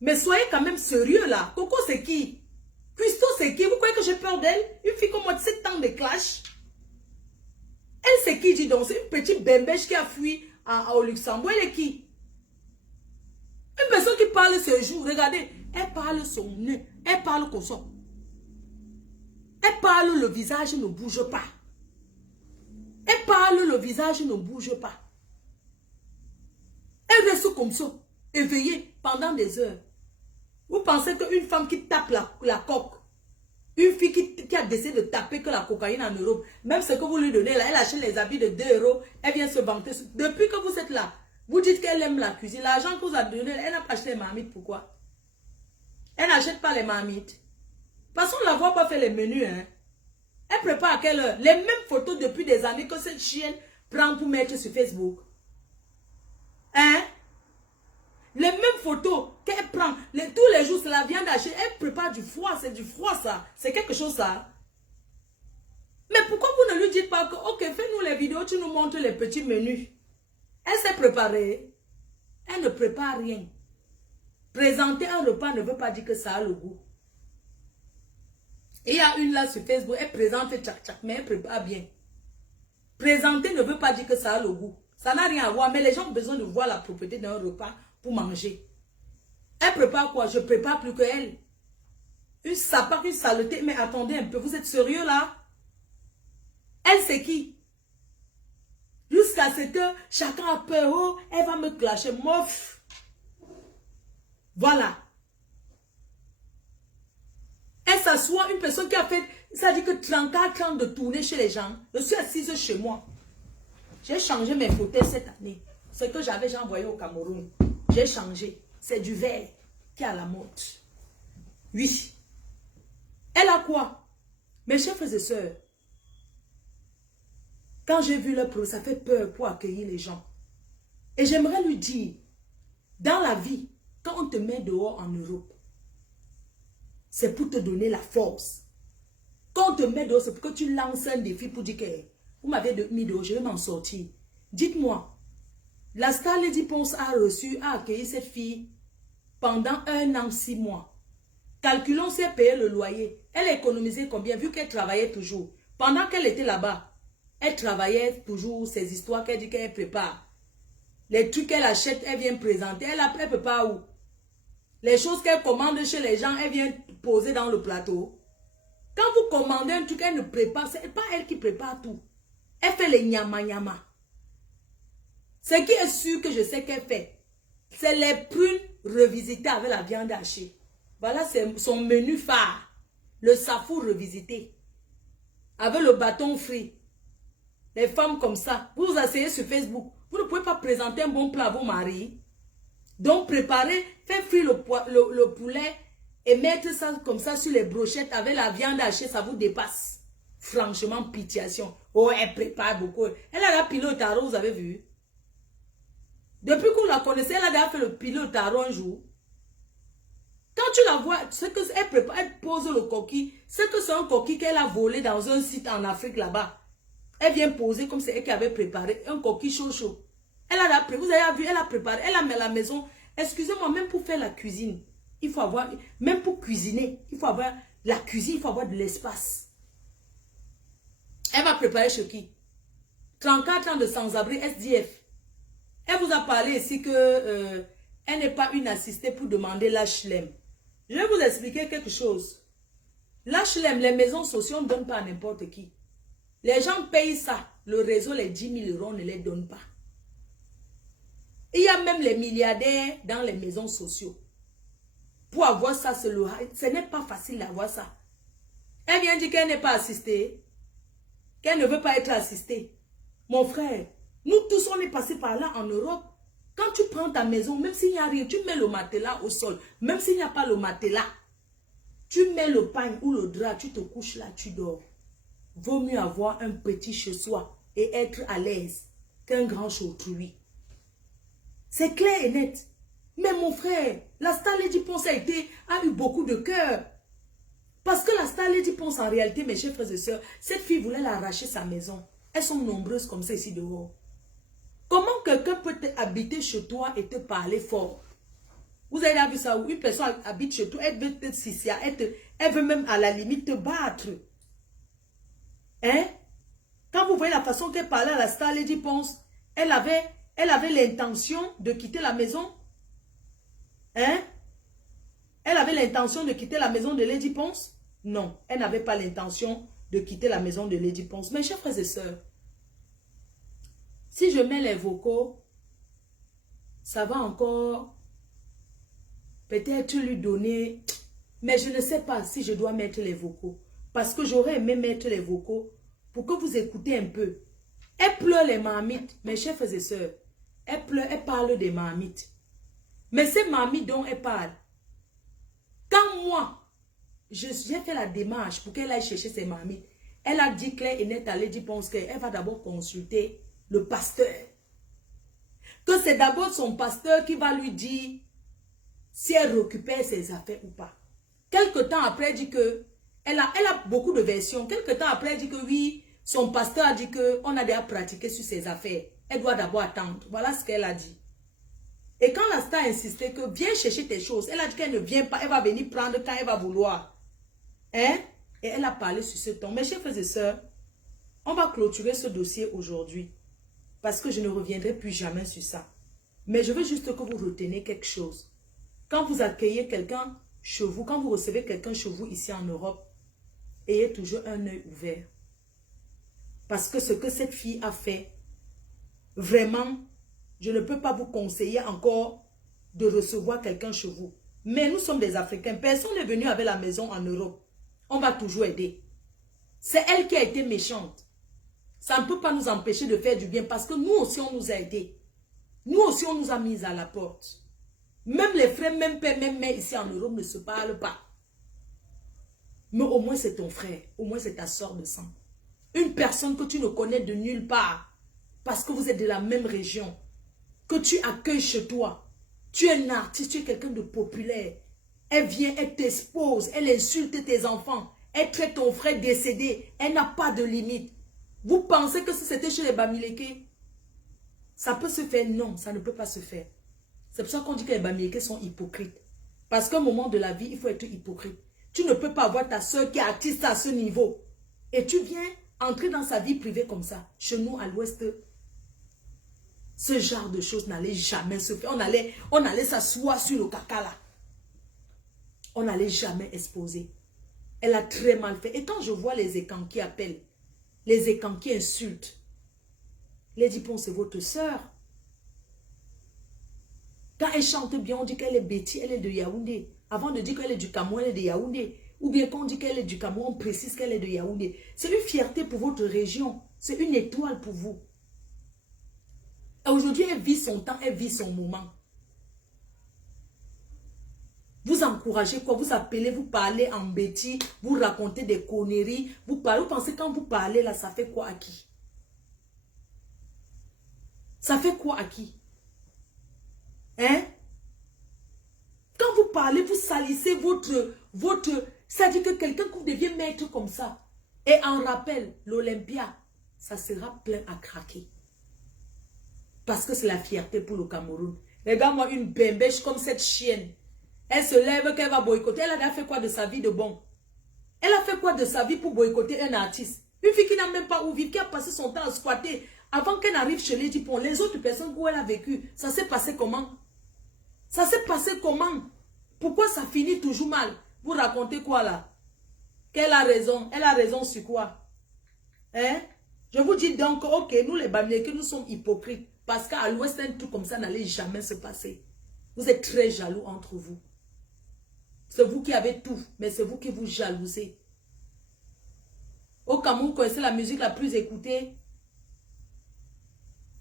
Mais soyez quand même sérieux là. Coco c'est qui? Christo c'est qui? Vous croyez que j'ai peur d'elle? Une fille comme moi de 7 ans de clash. Elle c'est qui dit donc? C'est une petite bembèche qui a fui au Luxembourg. Elle est qui? Une personne qui parle ce jour. Regardez. Elle parle son nez. Elle parle comme ça. Elle parle, le visage ne bouge pas. Elle parle, le visage ne bouge pas. Elle reste comme ça, éveillée pendant des heures. Vous pensez qu'une femme qui tape la coque, une fille qui a décidé de taper que la cocaïne en Europe, même ce que vous lui donnez là, elle achète les habits de 2 euros, elle vient se vanter. Depuis que vous êtes là, vous dites qu'elle aime la cuisine. L'argent que vous avez donné, elle n'a pas acheté les marmites. Pourquoi? Elle n'achète pas les marmites. Parce qu'on ne la voit pas faire les menus. Hein. Elle prépare à quelle heure? Les mêmes photos depuis des années que cette chienne prend pour mettre sur Facebook. Hein? Les mêmes photos qu'elle prend. Tous les jours, c'est la viande hachée. Elle prépare du froid. C'est du froid, ça. C'est quelque chose, ça. Mais pourquoi vous ne lui dites pas que, ok, fais-nous les vidéos, tu nous montres les petits menus. Elle s'est préparée. Elle ne prépare rien. Présenter un repas ne veut pas dire que ça a le goût. Et il y a une là sur Facebook, elle présente tchac-tchac, mais elle prépare bien. Présenter ne veut pas dire que ça a le goût. Ça n'a rien à voir, mais les gens ont besoin de voir la propriété d'un repas pour manger. Elle prépare quoi? Je prépare plus que elle. Une sapare, une saleté, mais attendez un peu, vous êtes sérieux là? Elle c'est qui? Jusqu'à ce que chacun a peur, oh, elle va me clasher, mof. Voilà. Elle s'assoit, une personne qui a fait, ça dit que 34 ans de tourner chez les gens. Je suis assise chez moi. J'ai changé mes fauteuils cette année. Ce que j'avais, j'ai envoyé au Cameroun. J'ai changé. C'est du verre qui est à la mode. Oui. Elle a quoi? Mes chers frères et sœurs, quand j'ai vu le pro, ça fait peur pour accueillir les gens. Et j'aimerais lui dire, dans la vie, quand on te met dehors en Europe, c'est pour te donner la force. Quand on te met dehors, c'est pour que tu lances un défi pour dire que vous m'avez mis dehors, je vais m'en sortir. Dites-moi, la Star Lady Ponce a accueilli cette fille pendant 1 an, 6 mois. Calculons si elle payait le loyer. Elle a économisé combien, vu qu'elle travaillait toujours. Pendant qu'elle était là-bas, elle travaillait toujours ces histoires qu'elle dit qu'elle prépare. Les trucs qu'elle achète, elle vient présenter. Elle prépare où? Les choses qu'elle commande chez les gens, elle vient poser dans le plateau. Quand vous commandez un truc, elle ne prépare. Ce n'est pas elle qui prépare tout. Elle fait les nyama-nyama. Ce qui est sûr que je sais qu'elle fait, c'est les prunes revisitées avec la viande hachée. Voilà, c'est son menu phare. Le safour revisité. Avec le bâton frit. Les femmes comme ça, vous vous asseyez sur Facebook. Vous ne pouvez pas présenter un bon plat à vos maris. Donc, préparez, faites frire le poulet et mettre ça comme ça sur les brochettes avec la viande hachée, ça vous dépasse. Franchement, pitiation. Oh, elle prépare beaucoup. Elle a la pilote tarot, vous avez vu? Depuis qu'on la connaissait, elle a déjà fait le pilote tarot un jour. Quand tu la vois, ce que elle prépare, elle pose le coquille. C'est que c'est un coquille qu'elle a volé dans un site en Afrique là-bas. Elle vient poser comme c'est elle qui avait préparé un coquille chaud. Elle a vous avez vu, elle a préparé, elle a mis à la maison. Excusez-moi, même pour faire la cuisine, il faut avoir, même pour cuisiner, il faut avoir la cuisine, il faut avoir de l'espace. Elle va préparer chez qui? 34 ans de sans-abri, SDF. Elle vous a parlé ici que elle n'est pas une assistée pour demander l'HLM. Je vais vous expliquer quelque chose. L'HLM, les maisons sociales, on ne donne pas à n'importe qui. Les gens payent ça. Le réseau, les 10 000 euros, on ne les donne pas. Il y a même les milliardaires dans les maisons sociales. Pour avoir ça, ce n'est pas facile d'avoir ça. Elle vient dire qu'elle n'est pas assistée. Qu'elle ne veut pas être assistée. Mon frère, nous tous, on est passés par là en Europe. Quand tu prends ta maison, même s'il n'y a rien, tu mets le matelas au sol. Même s'il n'y a pas le matelas, tu mets le pagne ou le drap, tu te couches là, tu dors. Vaut mieux avoir un petit chez soi et être à l'aise qu'un grand chez autrui. C'est clair et net. Mais mon frère, la Star Lady Ponce a eu beaucoup de cœur. Parce que la Star Lady Ponce, en réalité, mes chers frères et sœurs, cette fille voulait l'arracher sa maison. Elles sont nombreuses comme ça ici dehors. Comment quelqu'un peut habiter chez toi et te parler fort? Vous avez vu ça où une personne habite chez toi, elle veut te sicia, elle veut même à la limite te battre. Hein? Quand vous voyez la façon qu'elle parlait à la Star Lady Ponce, elle avait l'intention de quitter la maison. Hein? Elle avait l'intention de quitter la maison de Lady Ponce? Non, elle n'avait pas l'intention de quitter la maison de Lady Ponce. Mes chers frères et sœurs, si je mets les vocaux, ça va encore peut-être lui donner, mais je ne sais pas si je dois mettre les vocaux. Parce que j'aurais aimé mettre les vocaux pour que vous écoutez un peu. Elle pleure les marmites, mes chers frères et sœurs. Elle pleure, elle parle des marmites. Mais ces marmites dont elle parle, quand moi, j'ai fait la démarche pour qu'elle aille chercher ses marmites, elle a dit clair et net à Lady Ponce qu'elle va d'abord consulter le pasteur. Que c'est d'abord son pasteur qui va lui dire si elle récupère ses affaires ou pas. Quelque temps après, elle dit que, elle a beaucoup de versions. Quelque temps après, elle dit que oui, son pasteur a dit qu'on a déjà pratiqué sur ses affaires. Elle doit d'abord attendre. Voilà ce qu'elle a dit. Et quand la star a insisté que viens chercher tes choses, elle a dit qu'elle ne vient pas, elle va venir prendre quand elle va vouloir. Hein? Et elle a parlé sur ce ton. Mes chers frères et sœurs, on va clôturer ce dossier aujourd'hui. Parce que je ne reviendrai plus jamais sur ça. Mais je veux juste que vous reteniez quelque chose. Quand vous accueillez quelqu'un chez vous, quand vous recevez quelqu'un chez vous ici en Europe, ayez toujours un œil ouvert. Parce que ce que cette fille a fait, vraiment, je ne peux pas vous conseiller encore de recevoir quelqu'un chez vous. Mais nous sommes des Africains. Personne n'est venu avec la maison en Europe. On va toujours aider. C'est elle qui a été méchante. Ça ne peut pas nous empêcher de faire du bien parce que nous aussi, on nous a aidés. Nous aussi, on nous a mis à la porte. Même les frères, même père, même mère ici en Europe ne se parlent pas. Mais au moins, c'est ton frère. Au moins, c'est ta soeur de sang. Une personne que tu ne connais de nulle part. Parce que vous êtes de la même région. Que tu accueilles chez toi. Tu es un artiste, tu es quelqu'un de populaire. Elle vient, elle t'expose, elle insulte tes enfants. Elle traite ton frère décédé. Elle n'a pas de limite. Vous pensez que si c'était chez les Bamileke, ça peut se faire? Non, ça ne peut pas se faire. C'est pour ça qu'on dit que les Bamileke sont hypocrites. Parce qu'à un moment de la vie, il faut être hypocrite. Tu ne peux pas avoir ta soeur qui est artiste à ce niveau. Et tu viens entrer dans sa vie privée comme ça. Chez nous, à l'ouest, ce genre de choses n'allait jamais se faire. On allait s'asseoir sur le caca là. On n'allait jamais exposer. Elle a très mal fait. Et quand je vois les écans qui appellent, les écans qui insultent, Lady Ponce, c'est votre soeur. Quand elle chante bien, on dit qu'elle est Betty, elle est de Yaoundé. Avant de dire qu'elle est du Cameroun, elle est de Yaoundé. Ou bien quand on dit qu'elle est du Cameroun, on précise qu'elle est de Yaoundé. C'est une fierté pour votre région. C'est une étoile pour vous. Aujourd'hui, elle vit son temps, elle vit son moment. Vous encouragez quoi? Vous appelez, vous parlez en Betty, vous racontez des conneries. Vous pensez quand vous parlez là, ça fait quoi à qui? Ça fait quoi à qui? Hein? Quand vous parlez, vous salissez votre... C'est-à-dire que quelqu'un qui devient maître comme ça. Et en rappel, l'Olympia, ça sera plein à craquer. Parce que c'est la fierté pour le Cameroun. Regarde-moi une bembèche comme cette chienne. Elle se lève qu'elle va boycotter. Elle a fait quoi de sa vie de bon? Elle a fait quoi de sa vie pour boycotter un artiste? Une fille qui n'a même pas où vivre, qui a passé son temps à squatter. Avant qu'elle n'arrive chez Lady Ponce, les autres personnes où elle a vécu, ça s'est passé comment? Ça s'est passé comment? Pourquoi ça finit toujours mal? Vous racontez quoi là? Qu'elle a raison? Elle a raison sur quoi? Hein? Je vous dis donc, ok, nous les Bamileke, nous sommes hypocrites. Parce qu'à l'ouest, un truc comme ça n'allait jamais se passer. Vous êtes très jaloux entre vous. C'est vous qui avez tout, mais c'est vous qui vous jalousez. Au Cameroun, vous connaissez la musique la plus écoutée?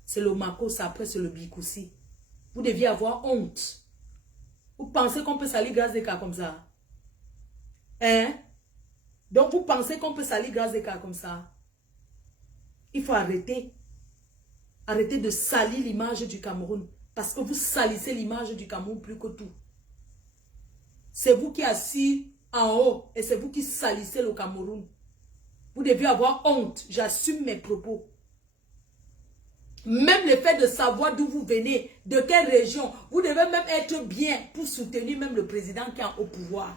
C'est le Makossa, après c'est le Bikoussi. Vous deviez avoir honte. Vous pensez qu'on peut salir grâce des cas comme ça? Hein? Donc vous pensez qu'on peut salir grâce des cas comme ça? Il faut arrêter. Arrêtez de salir l'image du Cameroun. Parce que vous salissez l'image du Cameroun plus que tout. C'est vous qui êtes assis en haut et c'est vous qui salissez le Cameroun. Vous devez avoir honte. J'assume mes propos. Même le fait de savoir d'où vous venez, de quelle région, vous devez même être bien pour soutenir même le président qui est au pouvoir.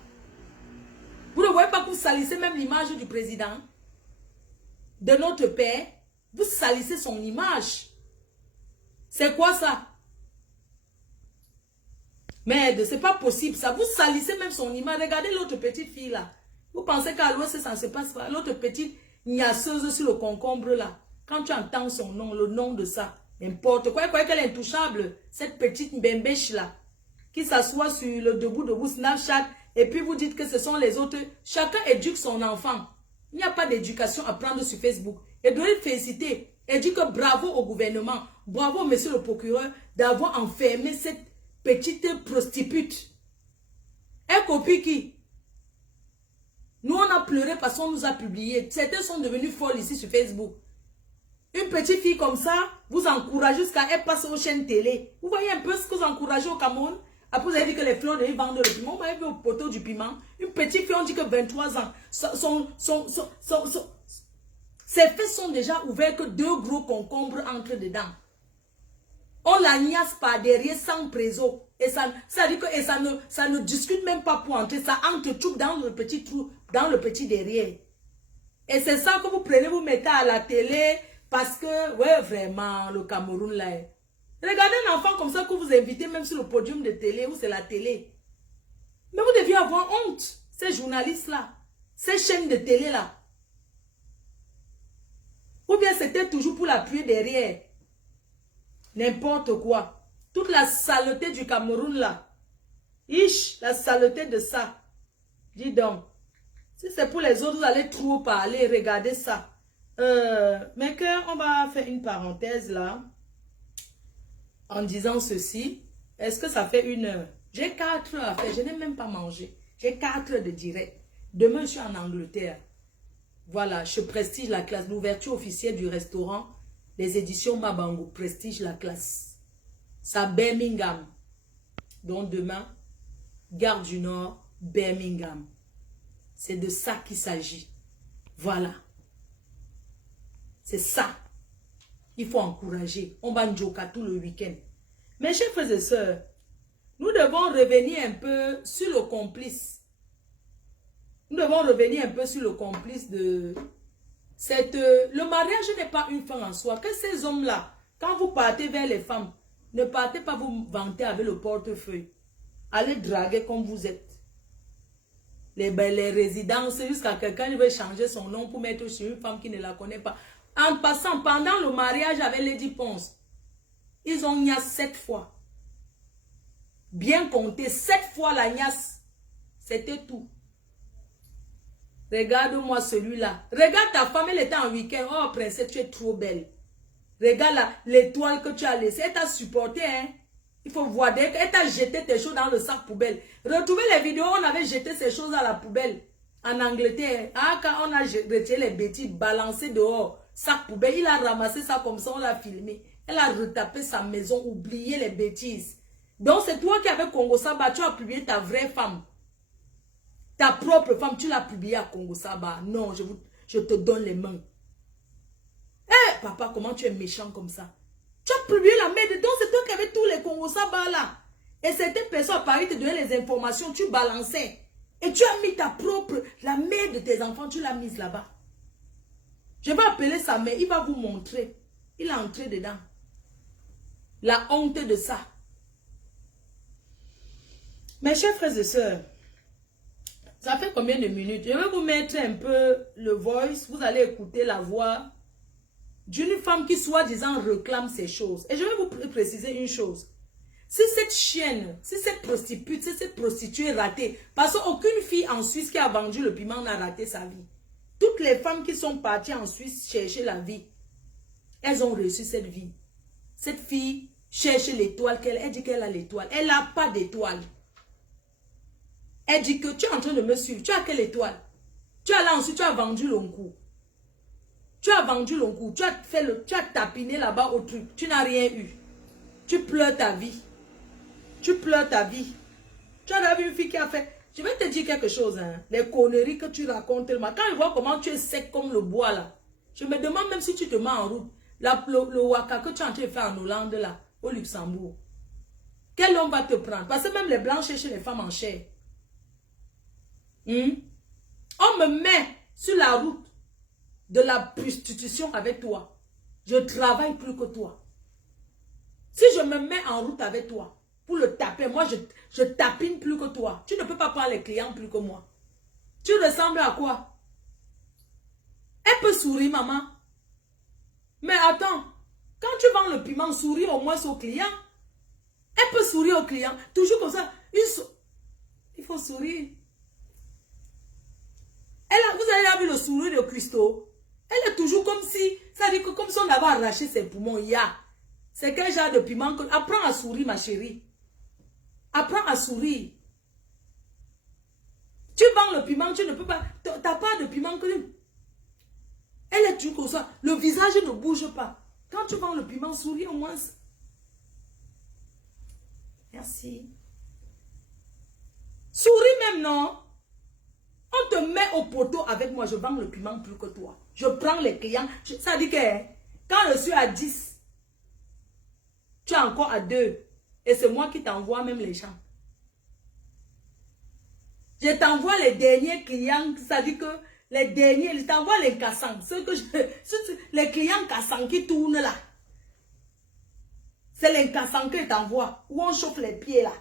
Vous ne voyez pas que vous salissez même l'image du président, de notre père. Vous salissez son image. C'est quoi ça? Merde, c'est pas possible ça. Vous salissez même son image. Regardez l'autre petite fille là. Vous pensez qu'à l'ouest ça ne se passe pas? L'autre petite niaiseuse sur le concombre là. Quand tu entends son nom, le nom de ça, n'importe quoi. Croyez qu'elle est intouchable. Cette petite bembèche là. Qui s'assoit sur le debout de vous Snapchat. Et puis vous dites que ce sont les autres. Chacun éduque son enfant. Il n'y a pas d'éducation à prendre sur Facebook. Et doit le féliciter. Et dit que bravo au gouvernement. Bravo monsieur le procureur d'avoir enfermé cette petite prostitute. Elle copie qui? Nous, on a pleuré parce qu'on nous a publié. Certains sont devenus folles ici sur Facebook. Une petite fille comme ça, vous encouragez jusqu'à elle passe aux chaînes télé. Vous voyez un peu ce que vous encouragez au Cameroun? Après, vous avez dit que les fleurs devaient vendre le piment. Vous avez vu au poteau du piment. Une petite fille, on dit que 23 ans. Ses fesses sont déjà ouvertes que 2 gros concombres entrent dedans. On la niasse par derrière sans préso. Et ça dit que ça ne discute même pas pour entrer. Ça entre tout dans le petit trou, dans le petit derrière. Et c'est ça que vous prenez, vous mettez à la télé. Parce que, ouais, vraiment, le Cameroun là. Regardez un enfant comme ça que vous invitez même sur le podium de télé ou c'est la télé. Mais vous deviez avoir honte. Ces journalistes là. Ces chaînes de télé là. Ou bien c'était toujours pour l'appuyer derrière. N'importe quoi. Toute la saleté du Cameroun là. Ich, la saleté de ça. Dis donc. Si c'est pour les autres, vous allez trop parler. Regardez ça. Mais on va faire une parenthèse là. En disant ceci. Est-ce que ça fait 1 heure? J'ai 4 heures à faire. Je n'ai même pas mangé. J'ai 4 heures de direct. Demain, je suis en Angleterre. Voilà, je prestige la classe. L'ouverture officielle du restaurant. Les éditions Mabango prestige la classe. Ça Birmingham. Donc demain, Gare du Nord, Birmingham. C'est de ça qu'il s'agit. Voilà. C'est ça. Il faut encourager. On va njoka tout le week-end. Mes chers frères et sœurs, nous devons revenir un peu sur le complice. Nous devons revenir un peu sur le complice de cette... Le mariage n'est pas une fin en soi. Que ces hommes-là, quand vous partez vers les femmes, ne partez pas vous vanter avec le portefeuille. Allez draguer comme vous êtes. Les résidences, jusqu'à quelqu'un veut changer son nom pour mettre sur une femme qui ne la connaît pas. En passant, pendant le mariage avec Lady Ponce, ils ont niasse 7 fois. Bien compté, 7 fois la niasse. C'était tout. Regarde-moi celui-là. Regarde ta femme, elle était en week-end. Oh, princesse, tu es trop belle. Regarde l'étoile que tu as laissée. Elle t'a supporté, hein. Il faut voir. Elle t'a jeté tes choses dans le sac poubelle. Retrouvez les vidéos, on avait jeté ces choses à la poubelle. En Angleterre. Ah, quand on a retiré les bêtises, balancé dehors. Sac poubelle, il a ramassé ça comme ça, on l'a filmé. Elle a retapé sa maison, oublié les bêtises. Donc c'est toi qui avais Congo Saba, tu as publié ta vraie femme. Ta propre femme, tu l'as publiée à Congo Saba. Non, je te donne les mains. Eh, papa, comment tu es méchant comme ça? Tu as publié la merde, donc c'est toi qui avais tous les Congo Saba là. Et certaines personnes à Paris te donnaient les informations, tu balançais. Et tu as mis ta propre, la mère de tes enfants, tu l'as mise là-bas. Je vais appeler sa mère, il va vous montrer. Il est entré dedans. La honte de ça. Mes chers frères et sœurs, ça fait combien de minutes? Je vais vous mettre un peu le voice. Vous allez écouter la voix d'une femme qui soi-disant réclame ces choses. Et je vais vous préciser une chose. Si cette chienne, si cette prostituée, si cette prostituée ratée, parce qu'aucune fille en Suisse qui a vendu le piment n'a raté sa vie. Toutes les femmes qui sont parties en Suisse chercher la vie, elles ont reçu cette vie. Cette fille cherche l'étoile, elle dit qu'elle a l'étoile. Elle n'a pas d'étoile. Elle dit que tu es en train de me suivre. Tu as quelle étoile? Tu as là ensuite, tu as vendu l'oncourt. Tu as vendu l'oncourt. Tu as tapiné là-bas au truc. Tu n'as rien eu. Tu pleures ta vie. Tu pleures ta vie. Tu as vu une fille qui a fait... Je vais te dire quelque chose, hein. Les conneries que tu racontes tellement. Quand je vois comment tu es sec comme le bois là, je me demande même si tu te mets en route. Le waka que tu es en train de faire en Hollande là, au Luxembourg. Quel homme va te prendre? Parce que même les blancs cherchent les femmes en chair. On me met sur la route de la prostitution avec toi. Je travaille plus que toi. Si je me mets en route avec toi, pour le taper, moi je tapine plus que toi. Tu ne peux pas prendre les clients plus que moi. Tu ressembles à quoi? Elle peut sourire, maman. Mais attends, quand tu vends le piment, souris au moins au client. Elle peut sourire au client. Toujours comme ça. Il faut sourire. Vous avez vu le sourire de Christo? Elle est toujours comme si, ça dit que comme si on avait arraché ses poumons. C'est quel genre de piment que... Apprends à sourire, ma chérie. Apprends à sourire. Tu vends le piment, tu ne peux pas... Tu n'as pas de piment que... Elle est toujours comme ça. Le visage ne bouge pas. Quand tu vends le piment, souris au moins. Merci. Souris même, non? On te met au poteau avec moi. Je vends le piment plus que toi. Je prends les clients. Ça dit que quand je suis à 10, tu es encore à 2. Et c'est moi qui t'envoie même les gens. Je t'envoie les derniers clients. Ça dit que les derniers, je t'envoie les cassants. Les clients cassants qui tournent là. C'est les cassants que je t'envoie. Où on chauffe les pieds là.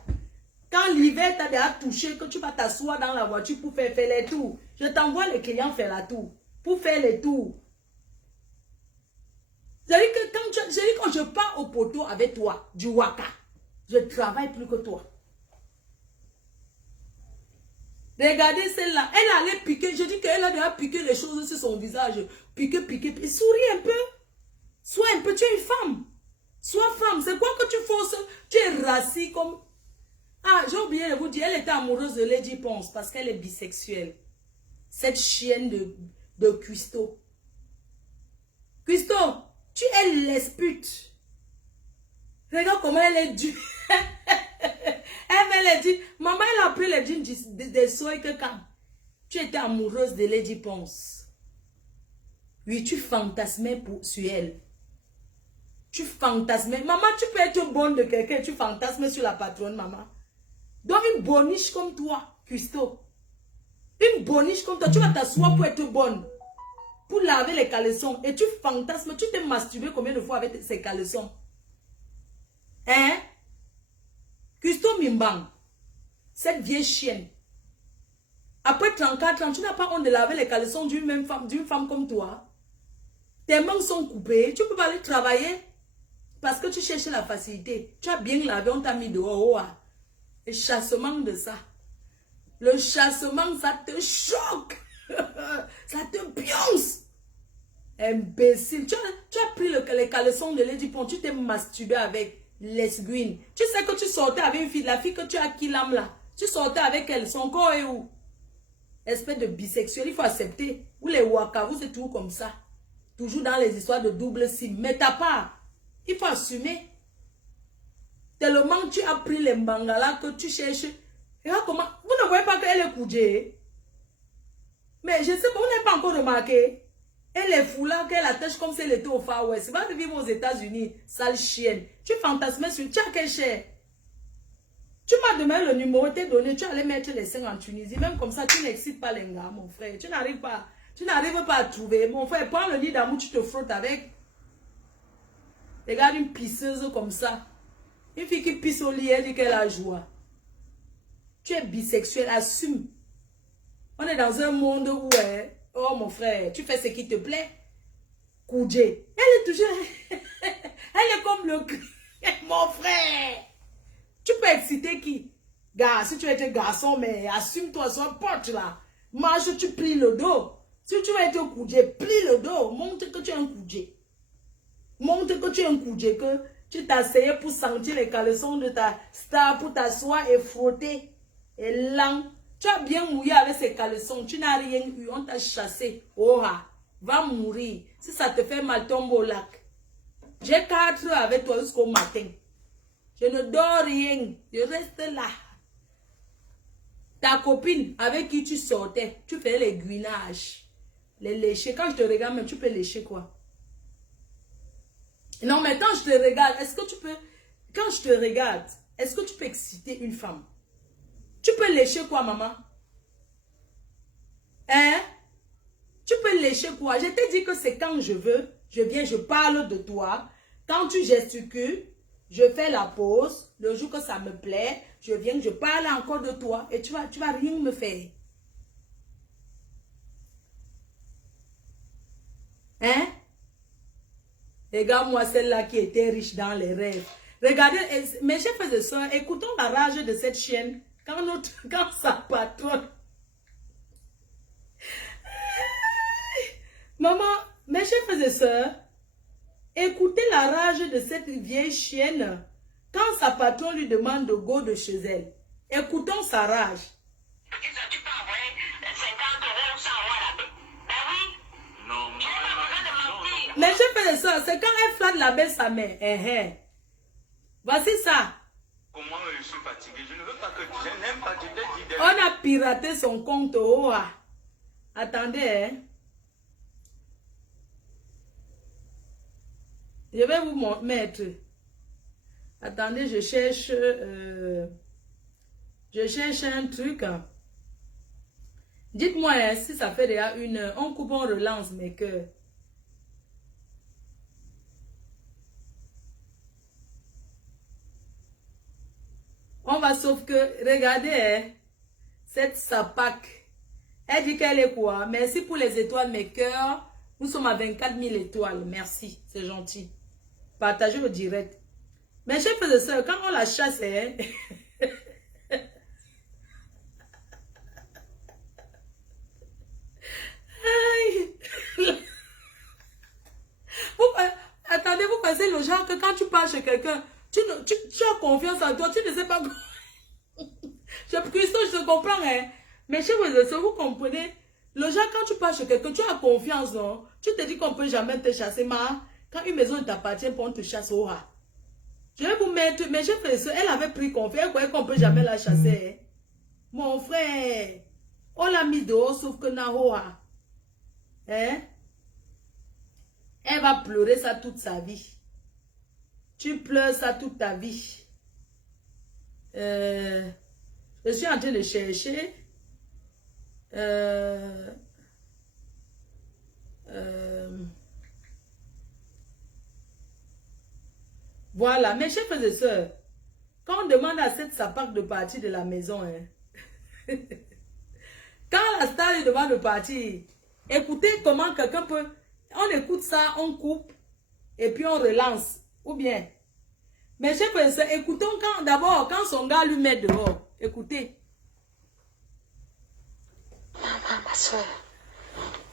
Quand l'hiver t'a déjà touché, que tu vas t'asseoir dans la voiture pour faire les tours. Je t'envoie les clients faire la tour. Pour faire les tours. C'est-à-dire que quand je pars au poteau avec toi, du waka, je travaille plus que toi. Regardez celle-là. Elle allait piquer. Je dis qu'elle a déjà piqué les choses sur son visage. Piquer. Souris un peu. Sois un peu. Tu es une femme. Sois femme. C'est quoi que tu forces? Tu es raciste comme... Ah, j'ai oublié de vous dire. Elle était amoureuse de Lady Ponce parce qu'elle est bisexuelle. Cette chienne de Christo. Christo, tu es lesbute. Regarde comment elle est dure. Elle a dit, maman, elle a pris les jeans des soins que quand tu étais amoureuse de Lady Ponce. Oui, tu fantasmais sur elle. Tu fantasmais. Maman, tu peux être bonne de quelqu'un, tu fantasmes sur la patronne, maman. Donc, une boniche comme toi, Christo. Une boniche comme toi, tu vas t'asseoir pour être bonne. Pour laver les caleçons. Et tu fantasmes, tu t'es masturbé combien de fois avec ces caleçons? Hein? Christo Mimbang, cette vieille chienne. Après 34 ans, tu n'as pas honte de laver les caleçons d'une femme comme toi. Tes mains sont coupées, tu ne peux pas aller travailler parce que tu cherches la facilité. Tu as bien lavé, on t'a mis dehors. Le chassement de ça. Le chassement, ça te choque. Ça te pionce. Imbécile. Tu as pris les caleçons de Lady Pont, tu t'es masturbé avec. Lesbienne. Tu sais que tu sortais avec une fille, la fille que tu as qui l'âme là. Tu sortais avec elle, son corps est où? Espèce de bisexuel, il faut accepter. Vous les waka, vous êtes toujours comme ça. Toujours dans les histoires de double sim. Mais t'as pas. Il faut assumer. Tellement tu as pris les bangalas que tu cherches. Regarde comment. Vous ne voyez pas qu'elle est coudée. Mais je sais pas, vous n'avez pas encore remarqué. Elle est foulard qu'elle attache comme si elle était au Far West. Va vivre aux États-Unis, sale chienne. Tu fantasmes sur... Tu as quel cher? Tu m'as demandé le numéro, t'es donné, tu allais mettre les seins en Tunisie. Même comme ça, tu n'excites pas les gars, mon frère. Tu n'arrives pas à trouver. Mon frère, prends le lit d'amour, tu te frottes avec. Regarde une pisseuse comme ça. Une fille qui pisse au lit, elle dit qu'elle a joie. Tu es bisexuel, assume. On est dans un monde où... Oh mon frère, tu fais ce qui te plaît. Koudjé. Elle est toujours... Elle est comme le... Mon frère. Tu peux exciter qui? Gars, si tu es un garçon, mais assume-toi, sois pote là. Marche, tu plies le dos. Si tu veux être un Koudjé, plie le dos. Montre que tu es un Koudjé. Montre que tu es un Koudjé, que tu t'asseyais pour sentir les caleçons de ta star, pour t'asseoir et frotter. Et là... Tu as bien mouillé avec ces caleçons. Tu n'as rien eu. On t'a chassé. Oh, va mourir. Si ça te fait mal, tombe au lac. J'ai 4 heures avec toi jusqu'au matin. Je ne dors rien. Je reste là. Ta copine avec qui tu sortais, tu fais les guinages, les léchés. Quand je te regarde, même tu peux lécher quoi? Non, mais quand je te regarde, est-ce que tu peux... Quand je te regarde, est-ce que tu peux exciter une femme? Tu peux lécher quoi, maman? Hein? Tu peux lécher quoi? Je t'ai dit que c'est quand je veux, je viens, je parle de toi. Quand tu gesticules, je fais la pause. Le jour que ça me plaît, je viens, je parle encore de toi. Et tu vas rien me faire. Hein? Regarde-moi celle-là qui était riche dans les rêves. Regardez, mes chers frères et sœurs, écoutons la rage de cette chienne quand sa patronne... Maman, mes chers frères et sœurs, écoutez la rage de cette vieille chienne quand sa patronne lui demande de go de chez elle. Écoutons sa rage. Tu peux envoyer 50 euros sans avoir la baie. Ben oui. Non, tu n'as pas besoin de mentir. Mes chers frères et sœurs, c'est quand elle flatte la belle sa mère. Voici ça. Comment je suis fatigué? Je ne veux pas que tu n'aimes pas, tu t'es dit. On a piraté son compte. Oh, ah. Attendez, hein. Je vais vous mettre. Attendez, je cherche un truc. Dites-moi hein, si ça fait déjà une heure. On coupe, on relance mes cœurs. On va sauf que, regardez, hein, cette sapac. Elle dit qu'elle est quoi? Merci pour les étoiles, mes cœurs. Nous sommes à 24 000 étoiles. Merci, c'est gentil. Partagez le direct. Mes chers frères et sœurs, quand on la chasse, hein, attendez, vous pensez le genre que quand tu parles chez quelqu'un, tu as confiance en toi, tu ne sais pas quoi. Christo, je te comprends, hein. Mais chez vous, vous comprenez, le genre quand tu parles chez quelqu'un, tu as confiance, non? Tu te dis qu'on ne peut jamais te chasser, mais quand une maison t'appartient, on te chasse au rat. Je vais vous mettre, mais j'ai fait ça, elle avait pris confiance, elle croyait qu'on ne peut jamais la chasser. Hein. Mon frère, on l'a mis dehors, sauf que Nahoa. Hein? Elle va pleurer ça toute sa vie. Tu pleures ça toute ta vie. Je suis en train de chercher. Voilà, mes chers frères et sœurs, quand on demande à cette sapac de partir de la maison, hein, quand la star lui demande de partir, écoutez comment quelqu'un peut... On écoute ça, on coupe, et puis on relance. Ou bien, mes chers frères et sœurs, écoutons d'abord quand son gars lui met dehors. Écoutez. Maman, ma soeur,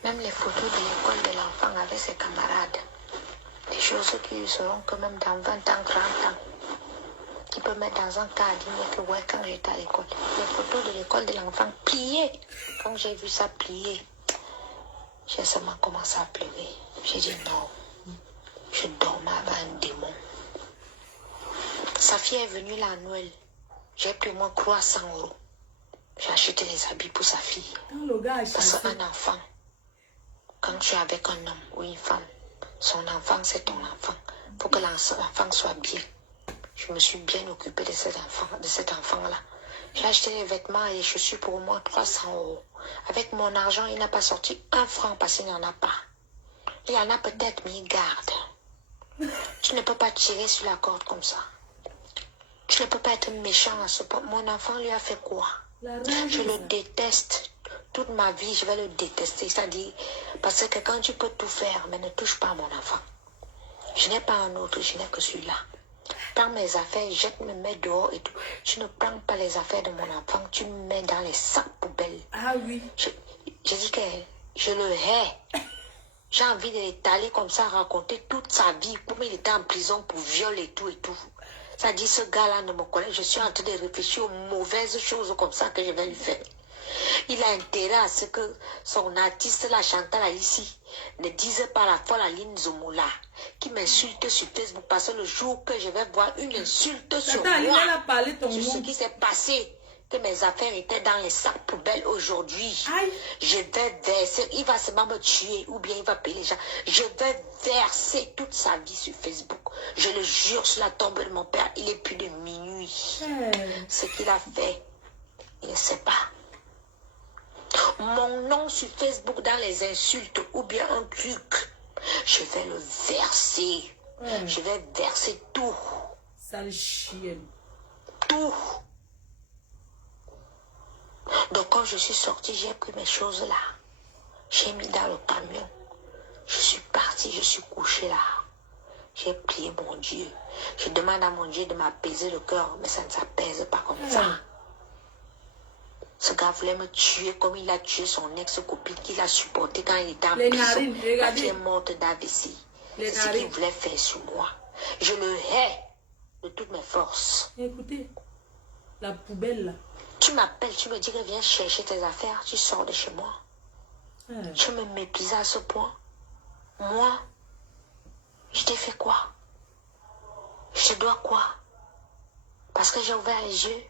même les photos de l'école de l'enfant avec ses camarades, des choses qui seront que même dans 20 ans, 30 ans, qui peut mettre dans un cas que ouais, quand j'étais à l'école. Les photos de l'école de l'enfant pliées. Quand j'ai vu ça plié, j'ai seulement commencé à pleurer. J'ai dit non, je dormais avec un démon. Sa fille est venue là à Noël. J'ai pris au moins 300 euros. J'ai acheté des habits pour sa fille. Parce qu'un enfant, quand tu es avec un homme ou une femme, son enfant c'est ton enfant. Pour que l'enfant soit bien. Je me suis bien occupée de cet enfant-là. J'ai acheté les vêtements et les chaussures pour au moins 300 euros. Avec mon argent, il n'a pas sorti 1 franc parce qu'il n'y en a pas. Il y en a peut-être, mais il garde. Tu ne peux pas tirer sur la corde comme ça. Tu ne peux pas être méchant à ce point. Mon enfant lui a fait quoi? Je le déteste. Toute ma vie, je vais le détester. C'est-à-dire, parce que quand tu peux tout faire, mais ne touche pas mon enfant. Je n'ai pas un autre, je n'ai que celui-là. Prends mes affaires, jette, me mets dehors et tout. Tu ne prends pas les affaires de mon enfant, tu me mets dans les sacs poubelles. Ah oui. Je dis que je le hais. J'ai envie de l'étaler comme ça, raconter toute sa vie, comme il était en prison pour viol et tout et tout. Ça dit, ce gars-là ne me connaît. Je suis en train de réfléchir aux mauvaises choses comme ça que je vais lui faire. Il a intérêt à ce que son artiste, la Chantal ici, ne dise pas la folle Aline Zomoula, qui m'insulte sur Facebook, parce que le jour que je vais voir une insulte sur Tata, moi, elle a parlé ton sur ce nom. qui s'est passé, que mes affaires étaient dans les sacs poubelles aujourd'hui. Aïe. Je vais verser, il va seulement me tuer ou bien il va payer les gens. Je vais verser toute sa vie sur Facebook. Je le jure sur la tombe de mon père, il est plus de minuit. Ce qu'il a fait, il ne sait pas. Mon nom sur Facebook dans les insultes ou bien un truc, je vais le verser. Je vais verser tout. Sale chienne. Tout. Donc quand je suis sortie, j'ai pris mes choses là. J'ai mis dans le camion. Je suis partie, je suis couchée là. J'ai prié mon Dieu. Je demande à mon Dieu de m'apaiser le cœur, mais ça ne s'apaise pas comme ça. Ce gars voulait me tuer comme il a tué son ex-copine qu'il a supporté quand il était en prison. Quand il est morte d'AVC. C'est ce qu'il voulait faire sur moi. Je le hais de toutes mes forces. Écoutez, la poubelle là. Tu m'appelles, tu me dis que viens chercher tes affaires, tu sors de chez moi. Tu me méprises à ce point. Moi, je t'ai fait quoi? Je te dois quoi? Parce que j'ai ouvert les yeux.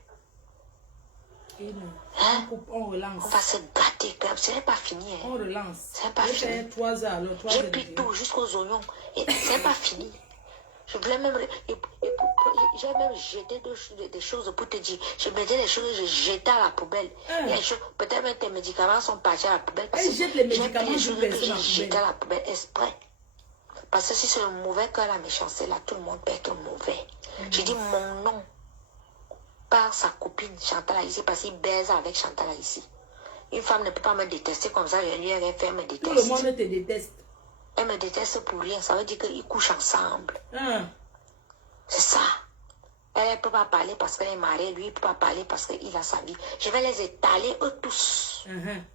Hein? On relance. On va se gâter, ce n'est pas fini. Hein. On relance. Ce n'est pas fini. 3 heures, alors 3 heures. J'ai pris tout jusqu'aux oignons. Et ce n'est pas fini. Je voulais même... J'ai même jeté des choses pour te dire. Je mettais les choses, je jetais à la poubelle. Peut-être même tes médicaments sont partis à la poubelle. Parce que jette les médicaments j'ai sur pris les personne choses à que la j'ai jeté poubelle. à la poubelle exprès. Parce que si c'est le mauvais cœur, la méchanceté, là, tout le monde peut être mauvais. J'ai dit mon nom par sa copine Chantal ici, parce qu'il baise avec Chantal ici. Une femme ne peut pas me détester comme ça, je lui ai fait me détester. Tout le monde te déteste. Elle me déteste pour rien, ça veut dire qu'ils couchent ensemble. C'est ça. Elle ne peut pas parler parce qu'elle est mariée, lui il ne peut pas parler parce qu'il a sa vie. Je vais les étaler eux tous.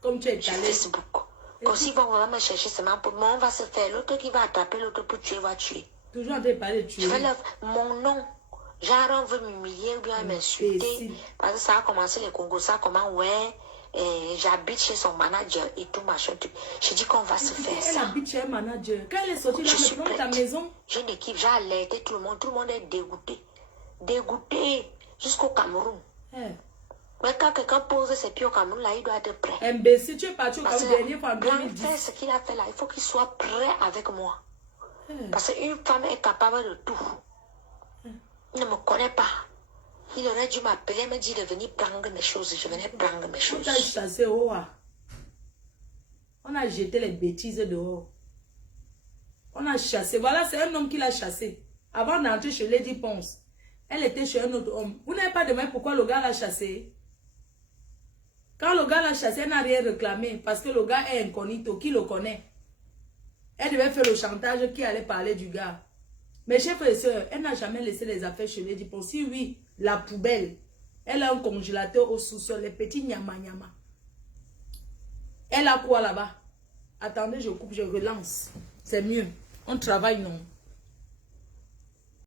Comme tu es sur étalé. Facebook. Comme s'ils vont vraiment me chercher seulement pour moi, on va se faire. L'autre qui va attraper l'autre pour tuer, va tuer. Toujours en train de parler de tuer. Je vais mon nom. Genre, on veut m'humilier ou bien m'insulter. Parce que ça a commencé les Congos, ça comment, ouais, j'habite chez son manager et tout machin. Je dis qu'on va se faire ça. Elle habite chez un manager. Quand elle est sortie de ta maison. J'ai une équipe, j'ai alerté tout le monde est dégoûté. Dégoûté jusqu'au Cameroun. Mais quand quelqu'un pose ses pieds au Cameroun, là, il doit être prêt. Imbécile, tu es parti au Cameroun dernier fois en 2010. Faire ce qu'il a fait là, il faut qu'il soit prêt avec moi. Parce qu'une femme est capable de tout. Il ne me connaît pas. Il aurait dû m'appeler, me dire de venir prendre mes choses. Je venais prendre mes choses. On t'a chassé au haut. On a jeté les bêtises dehors. On a chassé. Voilà, c'est un homme qui l'a chassé. Avant d'entrer chez Lady Ponce, elle était chez un autre homme. Vous n'avez pas demandé pourquoi le gars l'a chassé. Quand le gars l'a chassé, elle n'a rien réclamé. Parce que le gars est incognito. Qui le connaît? Elle devait faire le chantage qui allait parler du gars. Mes chers frères et sœurs, elle n'a jamais laissé les affaires chez Lady Ponce. Si oui, la poubelle. Elle a un congélateur au sous-sol, les petits nyama-nyama. Elle a quoi là-bas? Attendez, je coupe, je relance. C'est mieux. On travaille, non?